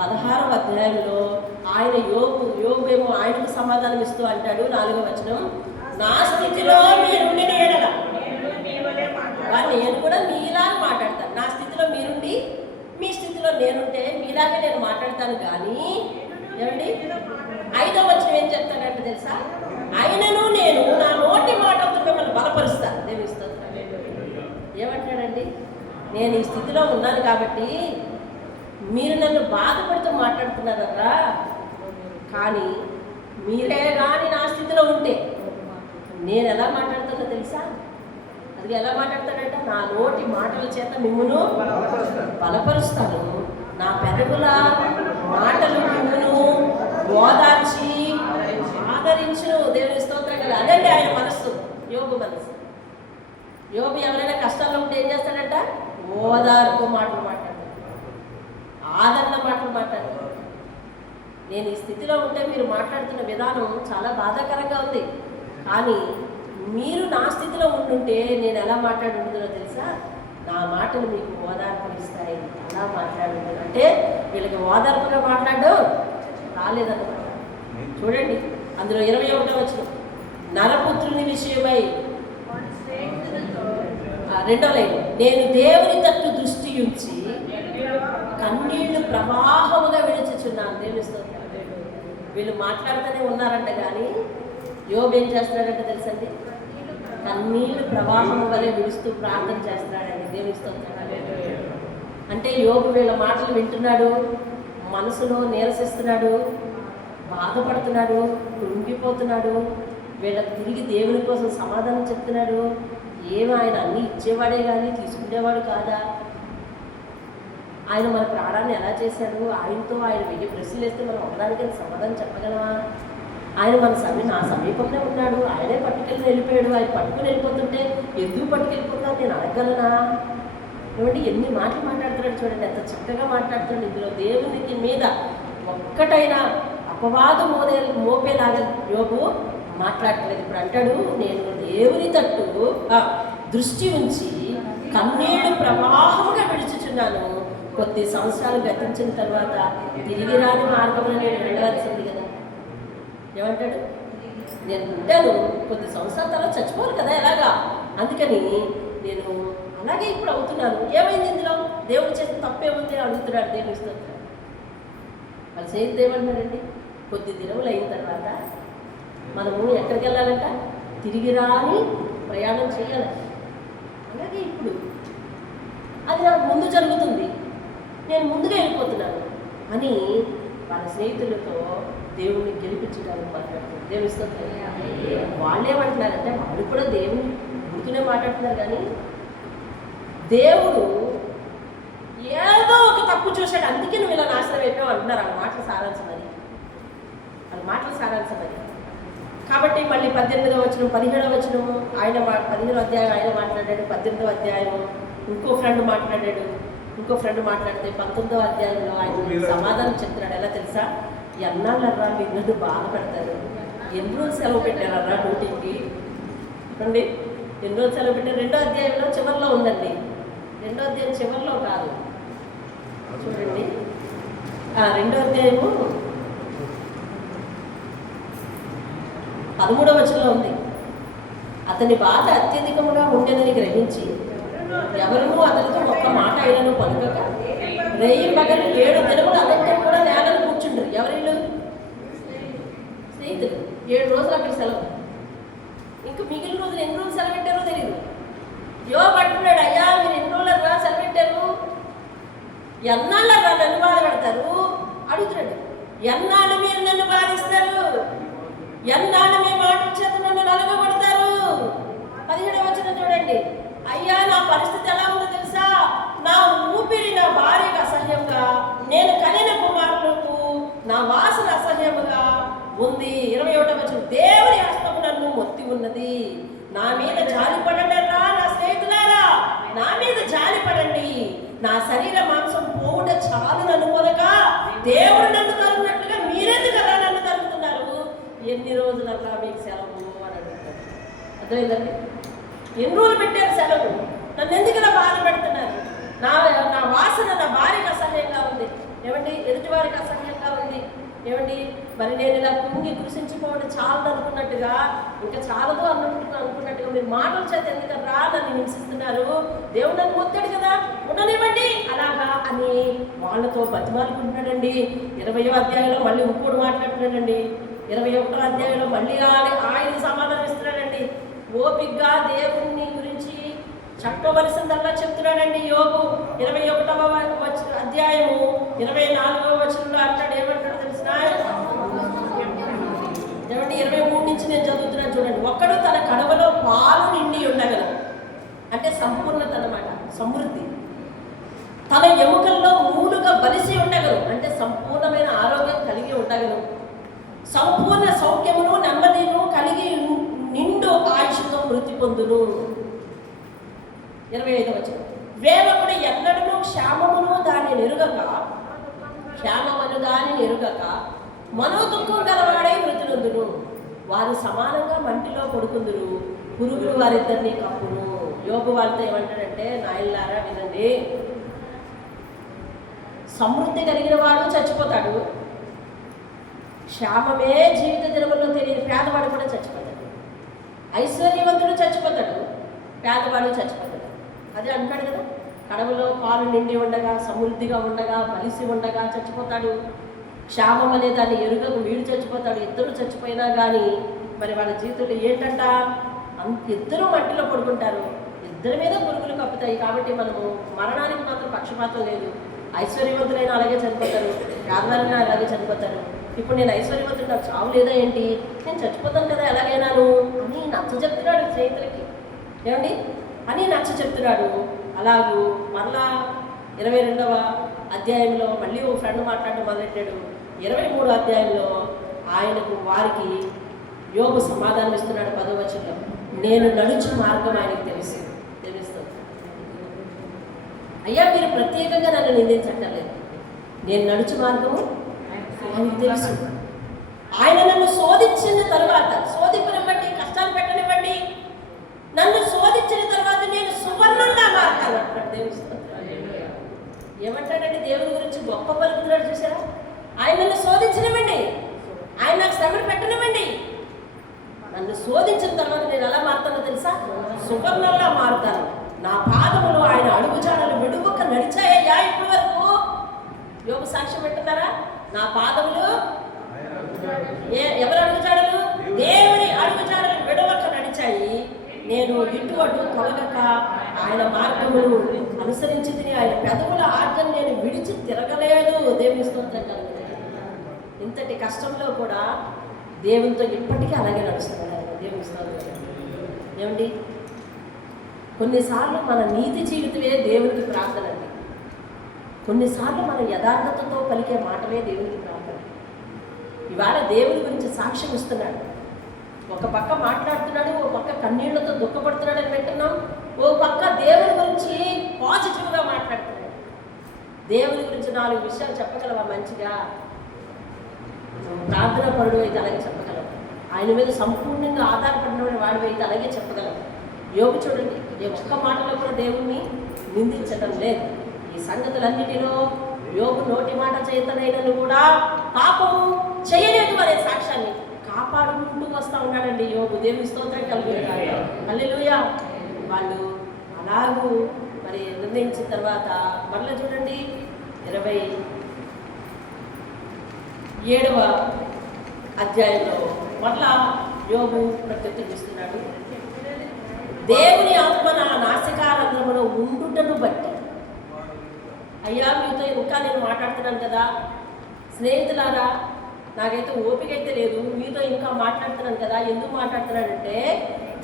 16వ అధ్యాయంలో ఆయన యోబు ఏమో ఆయనకు సమాధానం ఇస్తూ అంటాడు. 4వ వచనం. నా స్థితిలో మీరుండిన ఎడల నేను కూడా మీలా మీలాగే నేను మాట్లాడతాను కానీ ఏమండి 5వ వచనం ఏం చెప్తాడంటే తెలుసా, అయినను నేను నా నోటి మాటలతో మిమ్మల్ని బలపరుస్తాను. దేవుని స్తోత్రం. ఏమంటాడండి, నేను ఈ స్థితిలో ఉన్నాను కాబట్టి మీరు నన్ను బాధపడుతూ మాట్లాడుతున్నారా, కానీ మీరే కానీ నా స్థితిలో ఉంటే నేను ఎలా మాట్లాడుతానో తెలుసా? అది ఎలా మాట్లాడతాడంటే, నా నోటి మాటల చేత మిమ్మును బలపరుస్తాను, నా పెదవుల మాటలు మిమ్మును ఓదార్చి ఆదరించును. దేవుని స్తోత్రం కదా. అదండి ఆయన మనస్సు, యోబు మనస్సు. యోబు ఎవరైనా కష్టాల్లో ఉంటే ఏం చేస్తాడంట? ఓదార్పు మాటలు మాట్లాడతాడు, ఆదరణ మాటలు మాట్లాడతాడు. నేను ఈ స్థితిలో ఉంటే మీరు మాట్లాడుతున్న విధానం చాలా బాధాకరంగా ఉంది, కానీ మీరు నా స్థితిలో ఉంటుంటే నేను ఎలా మాట్లాడుతుందో తెలుసా? నా మాటలు మీకు ఓదార్పునిస్తాయి, అలా మాట్లాడుతుంది. అంటే వీళ్ళకి ఓదార్పుగా మాట్లాడడం రాలేదన్నమాట. చూడండి అందులో 21వ వచనం, నరపుత్రుని విషయమై 2వ లైన్, నేను దేవుని తట్టు దృష్టి ఉంచి కన్నీళ్లు ప్రవాహముగా విడిచుచున్నాను. దేవుని స్తోత్రం. వీళ్ళు మాట్లాడుతూనే ఉన్నారంట, కానీ యోబు ఏం చేస్తున్నాడంటే తెలుసండి, కన్నీళ్లు ప్రవాహం వలె విడుస్తూ ప్రార్థన చేస్తున్నాడండి. దేవుని స్తోత్రం. అంటే యోబు వీళ్ళ మాటలు వింటున్నాడు, మనసులో నీరసిస్తున్నాడు, బాధపడుతున్నాడు, కృంగిపోతున్నాడు. వీళ్ళకి తిరిగి దేవుని కోసం సమాధానం చెప్తున్నాడు. ఏమి ఆయన అన్నీ ఇచ్చేవాడే కానీ తీసుకునేవాడు కాదా? ఆయన మన ప్రాణాన్ని ఎలా చేశాడు? ఆయనతో ఆయన 1000 ప్రశ్నలు వేస్తే మనం ఒకదానికైనా సమాధానం చెప్పగలమా? ఆయన నా సమీపంలో ఉన్నాడు, ఆయనే పట్టుకెళ్ళి వెళ్ళిపోయాడు. ఆయన పట్టుకుని వెళ్ళిపోతుంటే ఎందుకు పట్టుకెళ్ళిపోతా నేను అడగలనా? ఏమంటే ఎన్ని మాటలు మాట్లాడుతున్నాడు చూడండి, ఎంత చక్కగా మాట్లాడుతున్నాడు. ఇందులో దేవునికి మీద ఒక్కటైనా అపవాదం మోపేలాగా యోబు మాట్లాడలేదు. ఇప్పుడు అంటాడు, నేను దేవుని తట్టు దృష్టి ఉంచి కన్నీళ్లు ప్రవాహంగా విడిచుచున్నాను. కొద్ది సంవత్సరాలు గతించిన తర్వాత తిరిగి రాని మార్గంలో నేను వెళ్ళవలసింది కదా. ఏమంటాడు, నేను ఉంటాను, కొద్ది సంవత్సరాల తర్వాత చచ్చిపోను కదా ఎలాగా, అందుకని నేను అలాగే ఇప్పుడు అవుతున్నాను. ఏమైంది ఇందులో? దేవుడు చేసిన తప్పేముంది అడుగుతున్నాడు. దేవుని స్తోత్రం. వాళ్ళు చేతి ఏమంటున్నారండి, కొద్ది దినములు అయిన తర్వాత మనము ఎక్కడికి వెళ్ళాలంట? తిరిగి రాని ప్రయాణం చేయాలి. అలాగే ఇప్పుడు అది నాకు ముందు జరుగుతుంది, నేను ముందుగా వెళ్ళిపోతున్నాను అని వాళ్ళ స్నేహితులతో దేవుణ్ణి గెలిపించడానికి మాట్లాడుతున్నారు. దేవుని స్తోత్రం. వాళ్ళేమంటున్నారంటే, వాళ్ళు కూడా దేవుని గుర్తునే మాట్లాడుతున్నారు, కానీ దేవుడు ఏదో ఒక తప్పు చూశాడు, అందుకే నువ్వు ఇలా నాశనం అయిపోయావు అంటున్నారు. వాళ్ళ మాటల సారాంశం అది, వాళ్ళ మాటల సారాంశం అది. కాబట్టి మళ్ళీ 18వ వచనం 17వ వచనము ఆయన 15వ అధ్యాయం ఆయన మాట్లాడాడు, 18వ అధ్యాయము ఇంకో ఫ్రెండ్ మాట్లాడాడు, ఇంకో ఫ్రెండ్ మాట్లాడితే 19వ అధ్యాయంలో ఆయన సమాధానం చెప్తున్నాడు. ఎలా తెలుసా? ఎన్నాళ్ళర్రా మీరు నన్ను బాధపడతారు, ఎన్ని రోజులు సెలవు పెట్టారర్రా డ్యూటీకి అండి, ఎన్ని రోజులు సెలవు పెట్టారు? 2వ అధ్యాయంలో చివరిలో ఉందండి, 2వ అధ్యాయం చివరిలో కాదు, చూడండి 2వ అధ్యాయము 13వ వచనంలో ఉంది. అతని బాధ అత్యధికముగా ఉండేదని గ్రహించి ఎవరినూ అతనితో ఒక్క మాట అయినను పలుకక రేయి పగలు 7 దినములు అతనితో కూడా నేలను కూర్చుంటారు. ఎవరిళ్ళు? స్నేహితులు. 7 రోజులు అక్కడ సెలవు. ఇంకా మిగిలిన రోజులు ఎన్ని రోజులు సెలవు పెట్టారో తెలియదు. యోబు అంటున్నాడు, అయ్యా మీరు ఎన్ని రోజులరా సెలవు పెట్టారు, ఎన్నాళ్ళరా నన్ను బాధ పెడతారు అడుగుతున్నాడు. ఎన్నాళ్ళు మీరు నన్ను బాధిస్తారు, ఎన్నాళ్ళు మీ మాట చేత నన్ను నలగబడతారు. 17వ వచనం చూడండి, అయ్యా నా పరిస్థితి ఎలా ఉందో తెలుసా? నా ఊపిరి నా భార్యకు అసహ్యంగా, నేను కనిన కుమారులకు నా వాసన అసహ్యముగా ఉంది. 21వ వచనం, దేవుని హస్తము నన్ను మొత్తి ఉన్నది, నా మీద జాలి పడండిరా నా స్నేహితులారా, నా మీద జాలి పడండి, నా శరీర మాంసం పోవుట చాలు నన్ను కొనక దేవుడు నన్ను తరుమునట్లుగా మీరెందుకు కదా నన్ను తరుముతున్నారు? ఎన్ని రోజులన్నా మీకు సెలవు అని అడుగుతారు. అర్థమైందండి? ఎన్ని రోజులు పెట్టారు సెలవు, నన్ను ఎందుకు ఇలా బాధ పెడుతున్నారు? నా వాసన నా భార్యకు అసహ్యంగా ఉంది. ఏమండి? ఎదుటి వారికి అసహ్యంగా ఉంది. ఏమండి మరి నేను ఇలా కుంగి కృషించిపోవడం చాలు అనుకున్నట్టుగా, ఇంకా చాలదు అనుకున్నట్టుగా మీరు మాటల చేత ఎందుకు రా నన్ను హింసిస్తున్నారు, దేవుడు నన్ను మొత్తాడు కదా ఉండనివ్వండి అలాగా అని వాళ్ళతో బతిమాలుకుంటున్నాడండి. 20వ అధ్యాయంలో మళ్ళీ ఇంకోటి మాట్లాడుతున్నాడండి. 21వ అధ్యాయంలో మళ్ళీ ఆయన సమాధానం ఇస్తున్నాడండి. ఓపిగ్గా దేవుని గురించి చెప్పవలసిందల్లా చెప్తున్నాడండి యోబు. 21వ అధ్యాయము 24వ వచనంలో అంటాడు, ఏమంటాడు తెలిసిన ఏమంటే 23 నుంచి నేను చదువుతున్నాను చూడండి. ఒక్కడు తన కడవలో పాలు నిండి ఉండగలడు, అంటే సంపూర్ణత అన్నమాట, సమృద్ధి. తన ఎముకల్లో మూలుగా బలిసి ఉండగలరు, అంటే సంపూర్ణమైన ఆరోగ్యం కలిగి ఉండగలరు. సంపూర్ణ సౌఖ్యమును నెమ్మదిను కలిగి నిండు ఆయుష్తో మృతి పొందును. 25వ వచనం, వేరొకడు ఎన్నడూ క్షేమమును దానిని ఎరుగక మనోదుఃఖం గలవాడై మృతులందును. వారు సమానంగా మంటిలో పడుకుందురు, పురుగులు వారిద్దరిని కప్పును. యోగు వాళ్ళతో ఏమంటాడంటే, నాయనలారా వినండి, సమృద్ధి కలిగిన వాడు చచ్చిపోతాడు, క్షేమమే జీవిత దినముల్లో తెలియని పేదవాడు కూడా చచ్చిపోతాడు, ఐశ్వర్యవంతుడు చచ్చిపోతాడు, పేదవాడు చచ్చిపోతాడు. అదే అంటాడు కదా, కడవలో పాలు నిండి ఉండగా సమృద్ధిగా ఉండగా బలిసి ఉండగా చచ్చిపోతాడు, క్షేమం అనే దాన్ని ఎరుగకు వీడు చచ్చిపోతాడు. ఇద్దరు చచ్చిపోయినా కానీ మరి వాళ్ళ జీవితంలో ఏంటంట, ఇద్దరు మట్టిలో పడుకుంటారు, ఇద్దరి మీద పురుగులు కప్పుతాయి. కాబట్టి మనము మరణానికి మాత్రం పక్షపాతం లేదు. ఐశ్వర్యవంతులైనా అలాగే చనిపోతారు, పేదవారైనా అలాగే చనిపోతారు. ఇప్పుడు నేను ఐశ్వర్యవంతుడు, నాకు చావు లేదా ఏంటి, నేను చచ్చిపోతాను కదా ఎలాగైనాను అని నచ్చ చెప్తున్నాడు స్నేహితులకి, ఏమండి అని నచ్చ చెప్తున్నాడు. అలాగూ మరలా 22వ అధ్యాయంలో మళ్ళీ ఓ ఫ్రెండ్ మాట్లాడడం మొదలెట్టాడు. 23వ అధ్యాయంలో వారికి యోగు సమాధానం ఇస్తున్నాడు. 10వ వచనంలో, నేను నడుచు మార్గం ఆయనకి తెలుస్తుంది. అయ్యా మీరు ప్రత్యేకంగా నన్ను నిందించట్లేదు, నేను నడుచు మార్గము ఆయనకి తెలుసు. ఆయన నన్ను శోధించిన తర్వాత, శోధింపనివ్వండి, కష్టాలు పెట్టనివ్వండి, నన్ను శోధించిన తర్వాత నేను సువర్ణంగా మారుతాను అంటాడు దేవుడు. ఏమంటాడండి దేవుని గురించి గొప్ప పలుకుతున్నాడు చూసారా. ఆయన నన్ను శోధించనివ్వండి, ఆయన నాకు శ్రమను పెట్టనివ్వండి, నన్ను శోధించిన తర్వాత నేను ఎలా మారుతానో తెలుసా, సువర్ణంగా మారుతాను. నా పాదములు ఆయన అడుగుజాడలు విడువక నడిచాయ్యా. ఇప్పటి వరకు యోగ సాక్ష్యం పెట్టున్నారా, నా పాదములు ఎవరు అడుగుజాడలు, దేవుని అడుగుజాడలు విడవక నడిచాయి. నేను ఇటు అటు తొలగక ఆయన మార్గములు అనుసరించి తిని ఆయన పెదవుల ఆజ్ఞను నేను విడిచి తిరగలేదు. దేవుని స్తోత్రం. ఇంతటి కష్టంలో కూడా దేవునితో ఇప్పటికీ అలాగే నడుస్తున్నారు. దేవుని స్తోత్రం. ఏమండి కొన్నిసార్లు మన నీతి జీవితమే దేవునికి ప్రార్థన అండి, కొన్నిసార్లు మన యథార్థతతో పలికే మాటలే దేవునికి ప్రార్థన. ఇవాళ దేవుని గురించి సాక్ష్యం ఇస్తున్నాడు, ఒక పక్క మాట్లాడుతున్నాడు, ఓ పక్క కన్నీళ్లతో దుఃఖపడుతున్నాడు అని వింటున్నాం, ఓ పక్క దేవుని గురించి పాజిటివ్గా మాట్లాడుతున్నాడు. దేవుని గురించి 4 విషయాలు చెప్పగలవా మంచిగా, ప్రార్థన పరుడు అయితే అలాగే చెప్పగలవు, ఆయన మీద సంపూర్ణంగా ఆధారపడిన వాడు అయితే అలాగే చెప్పగలవు. యోగు చూడండి, ఏ ఒక్క మాటలో కూడా దేవుణ్ణి నిందించడం లేదు. ఈ సంగతులన్నిటిలో యోగు నోటి మాట చేతనైనను కూడా పాపము చేయలేదు అనే సాక్ష్యాన్ని కాపాడుకుంటూ వస్తూ ఉన్నాడండి యోగు. దేవుని స్తోత్రం కలుగుతాడు. హల్లెలూయా. వాళ్ళు అలాగూ మరి నిర్ణయించిన తర్వాత మరలా చూడండి 27వ అధ్యాయంలో మరలా యోగు ప్రత్యుత్తరిస్తున్నాడు. దేవుని ఆత్మ నా నాసికారంధ్రములో ఉండుటను బట్టి, అయ్యా మీతో ఇంకా నేను మాట్లాడుతున్నాను కదా స్నేహితులారా, నాకైతే ఓపిక అయితే లేదు, మీతో ఇంకా మాట్లాడుతున్నాను కదా. ఎందుకు మాట్లాడుతున్నానంటే,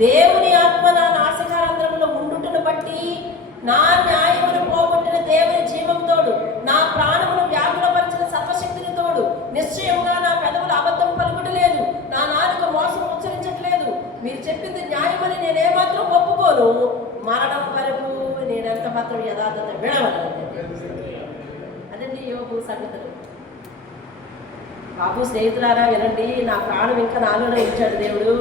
దేవుని ఆత్మ నా నాసికారంధ్రములో ఉండుటను బట్టి నా న్యాయమును పోగొట్టిన దేవుని జీవంతోడు, నా ప్రాణమును వ్యాకులపరిచిన సర్వశక్తిని తోడు, నిశ్చయంగా నా పెదవులు అబద్ధం పలుకుటలేదు, నా నాలుక మోసం ఉచ్చరించట్లేదు. మీరు చెప్పింది న్యాయమని నేనేమాత్రం ఒప్పుకోను, మరణం వరకు నేనెంత మాత్రం యథార్థత విడవను. అదండి యోగు సంగతులు. బాబు స్నేహితులారా వినండి, నా ప్రాణం ఇంకా నాలోనే ఉంచాడు దేవుడు,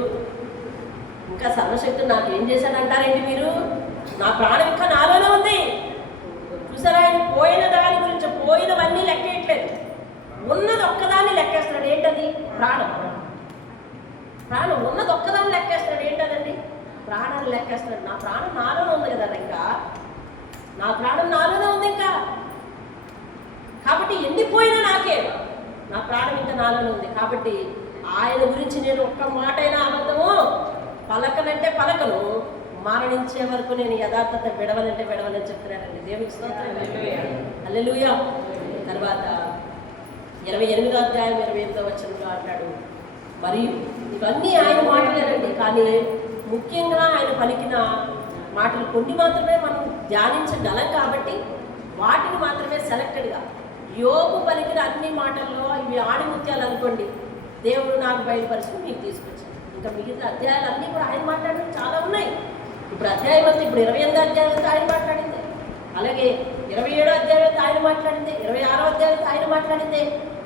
ఇంకా సర్వశక్తుడు నాకు ఏం చేశాడంటారేంటి మీరు, నా ప్రాణం ఇంకా నాలోనే ఉంది. చూసారా, ఆయన పోయిన దాని గురించి పోయినవన్నీ లెక్కేయట్లేదు, ఉన్నది ఒక్కదాన్ని లెక్కేస్తున్నాడు. ఏంటది? ప్రాణం. ప్రాణం ఉన్నది ఒక్కదాన్ని లెక్కేస్తున్నాడు. ఏంటదండి? ప్రాణాన్ని లెక్కేస్తున్నాడు. నా ప్రాణం నాలోనే ఉంది కదా, ఇంకా నా ప్రాణం నాలోనే ఉంది ఇంకా, కాబట్టి ఎండిపోయినా నాకే, నా ప్రాణం ఇంకా నాలోనే ఉంది. కాబట్టి ఆయన గురించి నేను ఒక్క మాట అయినా అబద్ధము పలకనంటే పలకను, మరణించే వరకు నేను యథార్థత విడవనంటే విడవనని చెప్తున్నానండి. దేవునికి స్తోత్రం. హల్లెలూయా. తర్వాత 28వ అధ్యాయం 28వ వచనంలో అంటాడు, మరియు ఇవన్నీ ఆయన మాటలేనండి, కానీ ముఖ్యంగా ఆయన పలికిన మాటలు కొన్ని మాత్రమే మనం ధ్యానించగలం కాబట్టి వాటిని మాత్రమే సెలెక్టెడ్గా, యోబు పలికిన అన్ని మాటల్లో ఇవి ఆణిముత్యాలు అనుకోండి, దేవుడు నాకు బయలుపరిచి మీకు తీసుకొచ్చాను. ఇంకా మిగతా అధ్యాయాలు అన్నీ కూడా ఆయన మాట్లాడినవి చాలా ఉన్నాయి. ఇప్పుడు అధ్యాయం అంతా, ఇప్పుడు 28వ అధ్యాయంతో ఆయన మాట్లాడింది, అలాగే 27వ అధ్యాయంతో ఆయన మాట్లాడింది, 26వ అధ్యాయంతో ఆయన మాట్లాడింది.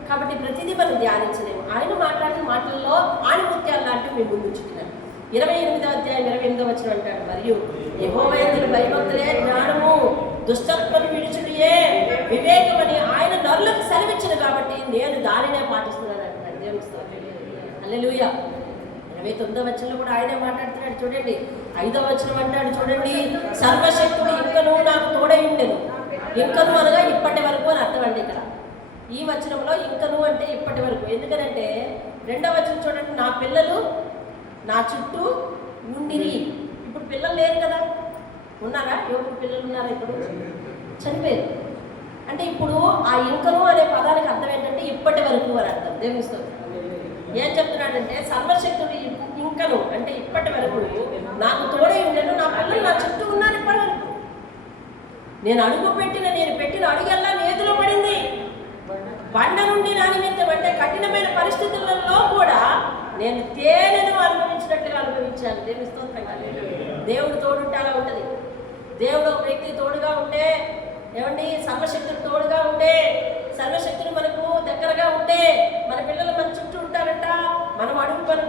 కాబట్టి ప్రతిదీ మనం ధ్యానించలేము. ఆయన మాట్లాడిన మాటల్లో ఆణిముత్యాలు లాంటివి మేము ముందు ఉంచుతున్నాను. 28వ అధ్యాయం 28వ వచనం అంటాడు, మరియు యెహోవాయందు భయభక్తులే జ్ఞానము, దుష్టత్వను విడిచుడియే వివేకమని ఆయన నరులకు సెలవిచ్చిన కాబట్టి నేను దానినే పాటిస్తున్నాను అంటున్నాడు. దేవునికి స్తోత్రం. హల్లెలూయా. 29వ వచనంలో కూడా ఆయనే మాట్లాడుతున్నాడు. చూడండి 5వ వచనం అంటాడు, చూడండి, సర్వశక్తుడు ఇంకను నాకు తోడై ఉండెను. ఇంకను అనగా ఇప్పటి వరకు అని అర్థం అండి. ఇక్కడ ఈ వచనంలో ఇంకను అంటే ఇప్పటి వరకు. ఎందుకంటే 2వ వచనం చూడండి, నా పిల్లలు నా చుట్టూ ఉండిరి. ఇప్పుడు పిల్లలు లేరు కదా, ఉన్నారా? యోబు పిల్లలు ఉన్నారా? ఇప్పుడు చనిపోయారు. అంటే ఇప్పుడు ఆ ఇంకను అనే పదానికి అర్థం ఏంటంటే ఇప్పటి వరకు అని అర్థం. దేవుని స్తోత్రం. ఏం చెప్తున్నాడంటే సర్వశక్తుడు ఇంకను అంటే ఇప్పటి వరకు నాకు తోడై ఉండేను, నా పిల్లలు నా చుట్టూ ఉన్నారు ఇప్పటి వరకు. నేను పెట్టిన అడుగల్లా నేతిలో పడింది. బండ నుండి నా నిమిత్తం అంటే కఠినమైన పరిస్థితులలో కూడా నేను తేనెను అనుభవించినట్లుగా అనుభవించాను. దేవుని స్తోత్రం. దేవుడు తోడుంటే అలా ఉంటుంది. దేవుడు ఒక వ్యక్తి తోడుగా ఉంటే, ఏమండి, సర్వశక్తులు తోడుగా ఉంటే, సర్వశక్తులు మనకు దగ్గరగా ఉంటే మన పిల్లలు మన చుట్టూ ఉంటారంట. మనం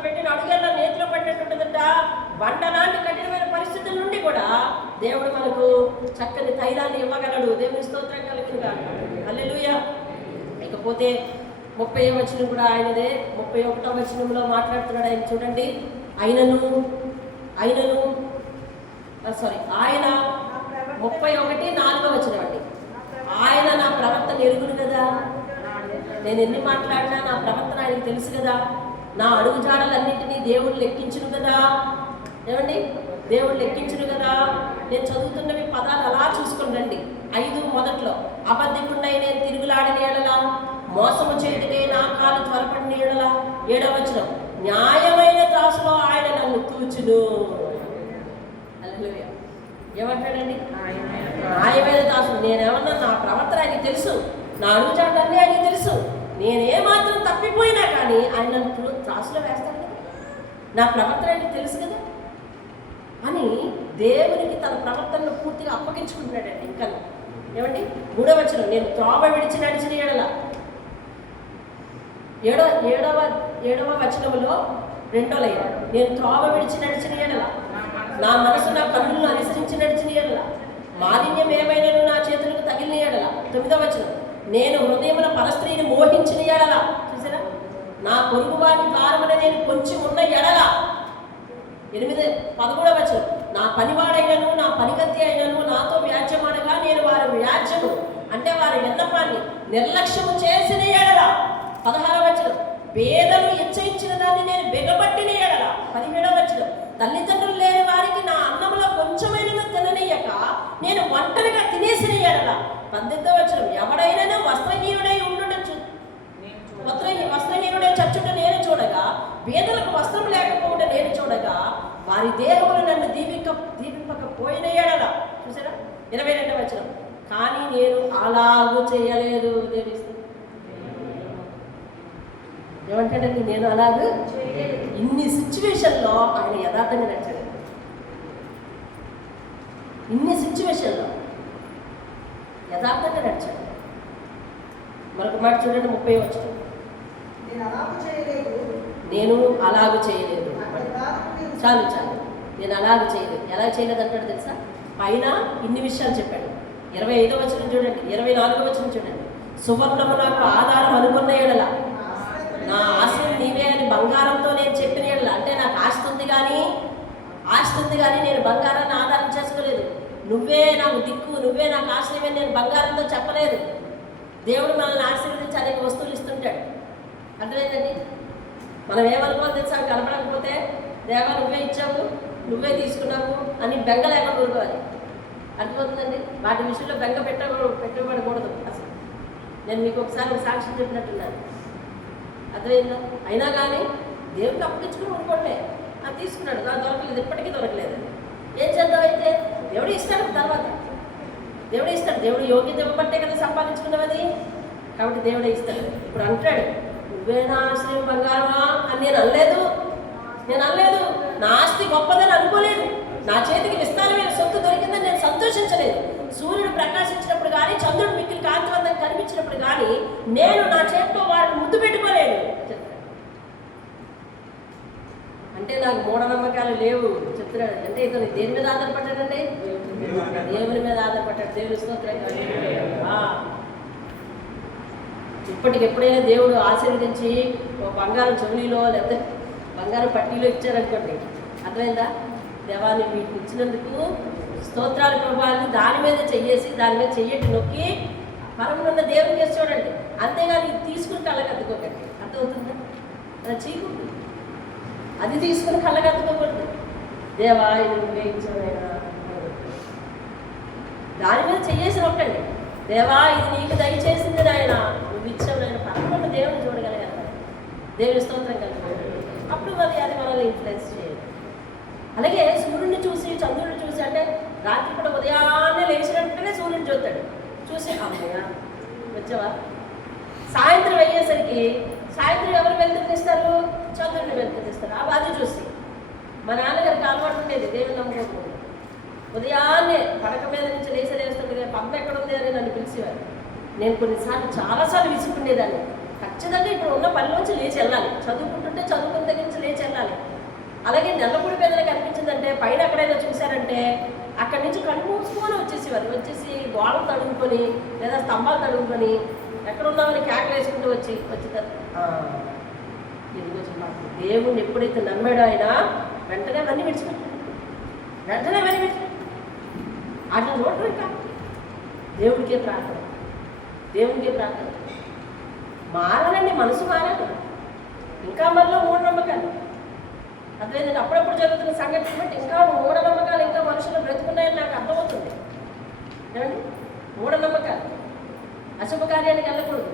పెట్టిన అడుగల్లో నేతిలో పడినట్టు ఉంటుందంట. బండ లాంటి కఠినమైన పరిస్థితుల నుండి కూడా దేవుడు మనకు చక్కని తైలాన్ని ఇవ్వగలడు. దేవుని స్తోత్రం కలుగునుగా. హల్లెలూయా. ఇకపోతే 30వ వచనం కూడా ఆయనదే. 31వ వచనంలో మాట్లాడుతున్నాడు ఆయన. చూడండి, ఆయన 31:4వ వచనం అండి. ఆయన నా ప్రవర్తన ఎరుగును కదా, నేను ఎన్ని మాట్లాడినా నా ప్రవర్తన ఆయనకు తెలుసు కదా, నా అడుగుజాడలన్నింటినీ దేవుడు లెక్కించును కదా. ఏమండి, దేవుడు లెక్కించును కదా. నేను చదువుతున్నవి పదాలు అలా చూసుకుని రండి. 5 మొదట్లో అబద్ధికున్నై నేను తిరుగులాడిన ఎడల, మోసము చేయటనే నా కాలు త్వరపడిన ఎడల. 7వ వచనం, న్యాయమైన త్రాసులో ఆయన నన్ను తూచును. హల్లెలూయా. ఏమంటాడండి? న్యాయమైన త్రాసు. నేనేమన్నా, నా ప్రవర్తన ఆయనకి తెలుసు, నా అడుగుజాడలన్నీ ఆయనకి తెలుసు. నేనేమాత్రం తప్పిపోయినా కానీ ఆయన నన్ను త్రాసులో వేస్తాడు కదా, నా ప్రవర్తన ఆయనకి తెలుసు కదా అని దేవునికి తన ప్రవర్తనను పూర్తిగా అప్పగించుకుంటున్నాడండి. ఇంకా ఏమండి, 3వ వచనం, నేను త్రోవ విడిచి నడిచిన ఎడల. 7వ వచనంలో 2వ లైన్, నేను త్రోవ విడిచి నడిచిన ఎడల, నా మనసు నా కన్నులను అనుసరించి నడిచిన ఎడల, మాలిన్యం ఏమైనా నా చేతులకు తగిలిన ఎడల. 9వ వచనం, నేను హృదయముల పరస్త్రీని మోహించిన ఎడల. చూసారా, నా పొరుగు వారి ద్వారమున నేను పొంచి ఉన్న ఎడల. 11వ వచనం, నా పనివాడైనను నా పనికత్తి అయినను నాతో వ్యాజ్యమనగా నేను వారి వ్యాజ్యము అంటే వారి విన్నపాన్ని నిర్లక్ష్యము చేసిన ఎడల. 16వ వచనం, పేదలు ఇచ్చయించిన దాన్ని నేను బెగబట్టిన ఎడల. 17వ వచనం, తల్లిదండ్రులు లేని వారికి నా అన్నములో కొంచెమైనా తిననీయక నేను ఒంటరిగా తినేసిన ఎడల. 18వ వచనం, ఎవడైనా వస్త్రహీనుడై చచ్చుట నేను చూడగా, పేదలకు వస్త్రం లేకపోవడం నేను చూడగా, వారి దేహములు నన్ను దీవింపకపోయిన ఎడల. చూసారా, 22వ వచనం, కానీ నేను అలాగూ చేయలేదు. ఏమంటాడండి? నేను అలాగూ ఇన్ని సిచ్యువేషన్లో ఆయన యథార్థంగా నడిచాడు. ఇన్ని సిచ్యువేషన్లో యథార్థంగా నడిచాడు. మరొక మాట చూడండి, 30వ వచనం, నేను అలాగూ చేయలేదు. చాలు, నేను అలాగూ చేయలేదు. ఎలా చేయలేదు అంటాడు తెలుసా? పైన ఇన్ని విషయాలు చెప్పాడు. 25వ వచనం చూడండి, 24వ వచనం చూడండి, సువర్ణము నాకు ఆధారం అనుకున్న ఎడల, నా ఆశలు నీవే అని బంగారంతో నేను చెప్పిన ఎడల, అంటే నాకు ఆస్తి ఉంది కానీ నేను బంగారాన్ని ఆధారం చేసుకోలేదు. నువ్వే నాకు దిక్కు, నువ్వే నాకు ఆశ్రయమే నేను బంగారంతో చెప్పలేదు. దేవుడు మనల్ని ఆశీర్వదించి అనేక వస్తువులు ఇస్తుంటాడు. అర్థమైందండి? మనం ఏమనుకోవాలి తెలుసా? కనపడకపోతే దేవా నువ్వే ఇచ్చావు, నువ్వే తీసుకున్నావు అని బెంగ లేకుండా ఊరుకోవాలి. అర్థమవుతుందండి? వాటి విషయంలో బెంగ పెట్టబడకూడదు. అసలు నేను మీకు ఒకసారి ఒక సాక్ష్యం చెప్పినట్టున్నాను. అర్థమైందా? అయినా కానీ దేవుడికి అప్పగించుకుని ఊరుకోండి. అది తీసుకున్నాడు, నాకు దొరకలేదు, ఇప్పటికీ దొరకలేదు. ఏం చేద్దాం? అయితే దేవుడు ఇస్తాడు. తర్వాత దేవుడు ఇస్తాడు. దేవుడు యోగ్యత ఇవ్వబట్టే కదా సంపాదించుకున్నది. కాబట్టి దేవుడే ఇస్తాడు. ఇప్పుడు అంటాడు, నువ్వే నా ఆశ్రయం బంగారమా అని నేను అనలేదు. నా ఆస్తి గొప్పదని అనుకోలేదు. నా చేతికి విస్తారమైన సొత్తు దొరికిందని నేను సంతోషించలేదు. సూర్యుడు ప్రకాశించినప్పుడు కానీ, చంద్రుడు మిక్కిలి కాంతివంతంగా కనిపించినప్పుడు కానీ నేను నా చేతితో వారిని ముద్దు పెట్టుకోలేదు. అంటే నాకు మూఢనమ్మకాలు లేవు చెప్తున్నాడు. అంటే ఇతను దేని మీద ఆధారపడ్డాడండి? దేవుని మీద ఆధారపడ్డాడు. దేవుని స్తోత్రం. ఇప్పటికి ఎప్పుడైనా దేవుడు ఆశీర్వదించి బంగారం చెవులీలో లేకపోతే బంగారం పట్టీలో ఇచ్చారనుకోండి, అర్థమైందా? దేవాన్ని వీటిని ఇచ్చినందుకు స్తోత్రాలు ప్రభావాన్ని దాని మీద చెయ్యటి నొక్కి పరమునున్న దేవుని చేసి చూడండి. అంతేగాని ఇది తీసుకుని కళ్ళకద్దుకోకండి. అర్థమవుతుందా? అలా చేయకూడదు. అది తీసుకుని కళ్ళకద్దుకోకూడదు. దేవా ఇది నువ్వే ఇచ్చావైనా దాని మీద చెయ్యేసి నొక్కండి. దేవా ఇది నీకు దయచేసింది నాయన, నువ్వు ఇచ్చావైనా పరమునున్న దేవుని చూడగలగాలి. దేవుని స్తోత్రం కలగాలి. అప్పుడు అది మనల్ని ఇన్ఫ్లుయెన్స్ చేయాలి. అలాగే సూర్యుడిని చూసి చంద్రుడిని చూసి, అంటే రాత్రి కూడా ఉదయాన్నే లేచినట్టుగానే సూర్యుడిని చూస్తాడు. చూసి అమ్మయ్య వచ్చావా. సాయంత్రం అయ్యేసరికి సాయంత్రం ఎవరు వెళ్తునిస్తారు? చంద్రుడిని వెళ్తునిస్తారు. అది చూసి మా నాన్నగారికి అలవాటు ఉండేది దేవుని నమ్ముకోకుండా. ఉదయాన్నే పడక మీద నుంచి లేస్తుండగా పద్మ ఎక్కడ ఉంది అని నన్ను పిలిచేవారు. నేను చాలాసార్లు విసుకుండేదాన్ని. ఖచ్చితంగా ఇప్పుడు ఉన్న పనిలోంచి లేచి వెళ్ళాలి. చదువుకుంటుంటే చదువుకున్న దగ్గర నుంచి లేచి వెళ్ళాలి. అలాగే నెల్లపూడి పేదలు కనిపించిందంటే పైన ఎక్కడైనా చూశారంటే అక్కడి నుంచి కళ్ళు మూసుకొని వచ్చేసి గోడలు తడుముకొని లేదా స్తంభాలు తడుముకొని ఎక్కడున్నామని కేకలు వేసుకుంటూ వచ్చి దేవుణ్ణి ఎప్పుడైతే నమ్మాడో ఆయన వెంటనే అవన్నీ విడిచిపెట్టాడు. అట్లా చూడటం ఇంకా దేవుడికే ప్రార్థన మారాలండి. మనసు మారాలి. ఇంకా మనలో మూఢనమ్మకాలు అర్థమైందండి. అప్పుడప్పుడు జరుగుతున్న సంఘటన బట్టి ఇంకా మూఢనమ్మకాలు ఇంకా మనుషులు బ్రతుకున్నాయని నాకు అర్థమవుతుంది. ఏమండి? మూఢనమ్మకాలు. అశుభ కార్యానికి వెళ్ళకూడదు.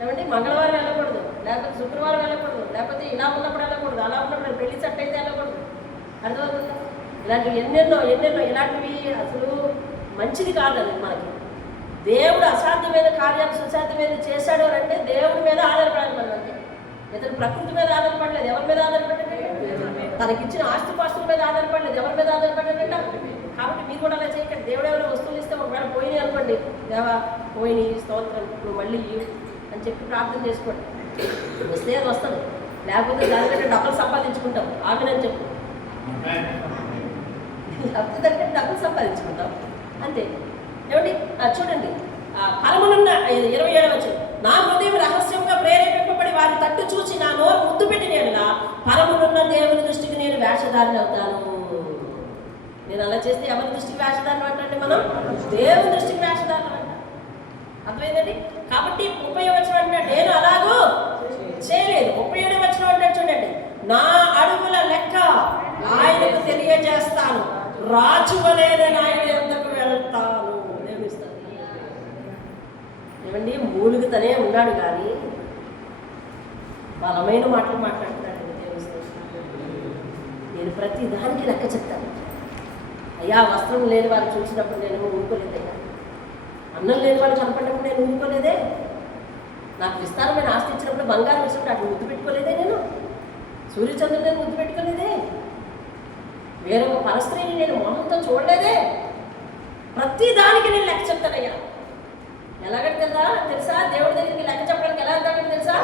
ఏమండి? మంగళవారం వెళ్ళకూడదు, లేకపోతే శుక్రవారం వెళ్ళకూడదు, లేకపోతే ఇలా ఉన్నప్పుడు వెళ్ళకూడదు, అలా ఉన్నప్పుడు పెళ్లి చట్ట అయితే వెళ్ళకూడదు. అర్థమవుతుందా? ఇలాంటివి ఎన్నెన్నో ఇలాంటివి అసలు మంచిది కాదండి. మనకి దేవుడు అసాధ్యమైన కార్యాలు సుసాధ్యమైన చేశాడు అని అంటే దేవుడి మీద ఆధారపడాలి. మనం అంటే ఇతను ప్రకృతి మీద ఆధారపడలేదు. ఎవరి మీద ఆధారపడ్డాడు? తనకిచ్చిన ఆస్తిపాస్తుల మీద ఆధారపడలేదు. ఎవరి మీద ఆధారపడ్డాడంట? కాబట్టి మీరు కూడా అలా చేయకండి. దేవుడు ఎవరైనా వస్తువులు ఇస్తే ఒకవేళ పోయినాయి అనుకోండి, దేవా పోయినాయి స్తోత్రం నువ్వు మళ్ళీ అని చెప్పి ప్రార్థన చేసుకోండి. వస్తే అది వస్తుంది, లేకపోతే దానికంటే డబ్బులు సంపాదించుకుంటాం. ఆమెనని చెప్పు, దానికంటే డబ్బులు సంపాదించుకుంటాం అంతే. ఏమండి? చూడండి ఫలములున్న 27వ వచనం, నా హృదయం రహస్యంగా ప్రేరేపింపబడి వారి తట్టు చూసి నా నోరు ముద్దు పెట్టిన ఫలములున్న దేవుని దృష్టికి నేను వేషధారణ అవుతాను. నేను అలా చేస్తే ఎవరి దృష్టికి వేషధారణ అంటే మనం దేవుని దృష్టికి వేషధారణ అంట. అర్థమైందండి? కాబట్టి 30వ వచనం అంటాడు నేను అలాగూ చేయలేదు. 37వ వచనం అంటాడు చూడండి, నా అడుగుల లెక్క ఆయనకు తెలియజేస్తాను, రాజు వలెనని ఆయన ఎందుకు వెళ్తాను. ఏమండి? మూలుగుతనే ఉన్నాడు కానీ బలమైన మాటలు మాట్లాడుతున్నాడు. నేను ప్రతి దానికి లెక్క చెప్తాను. అయ్యా వస్త్రం లేని వారు చూసినప్పుడు నేను ఊరుకోలేదయ్యా, అన్నం లేని వాళ్ళు కనపడినప్పుడు నేను ఊరుకోలేదే, నాకు విస్తారమైన ఆస్తి ఇచ్చినప్పుడు బంగారం ఇచ్చినప్పుడు అటు ముద్దు పెట్టుకోలేదే, నేను సూర్యచంద్రుడు నేను ముద్దు పెట్టుకోలేదే, వేరొక పరస్త్రీని నేను మోహంతో చూడలేదే. ప్రతి దానికి నేను లెక్క చెప్తానయ్యా. ఎలాగంటే తెలుసా? దేవుడి దగ్గరికి లెక్క చెప్పడానికి ఎలా వెళ్తాడని తెలుసా?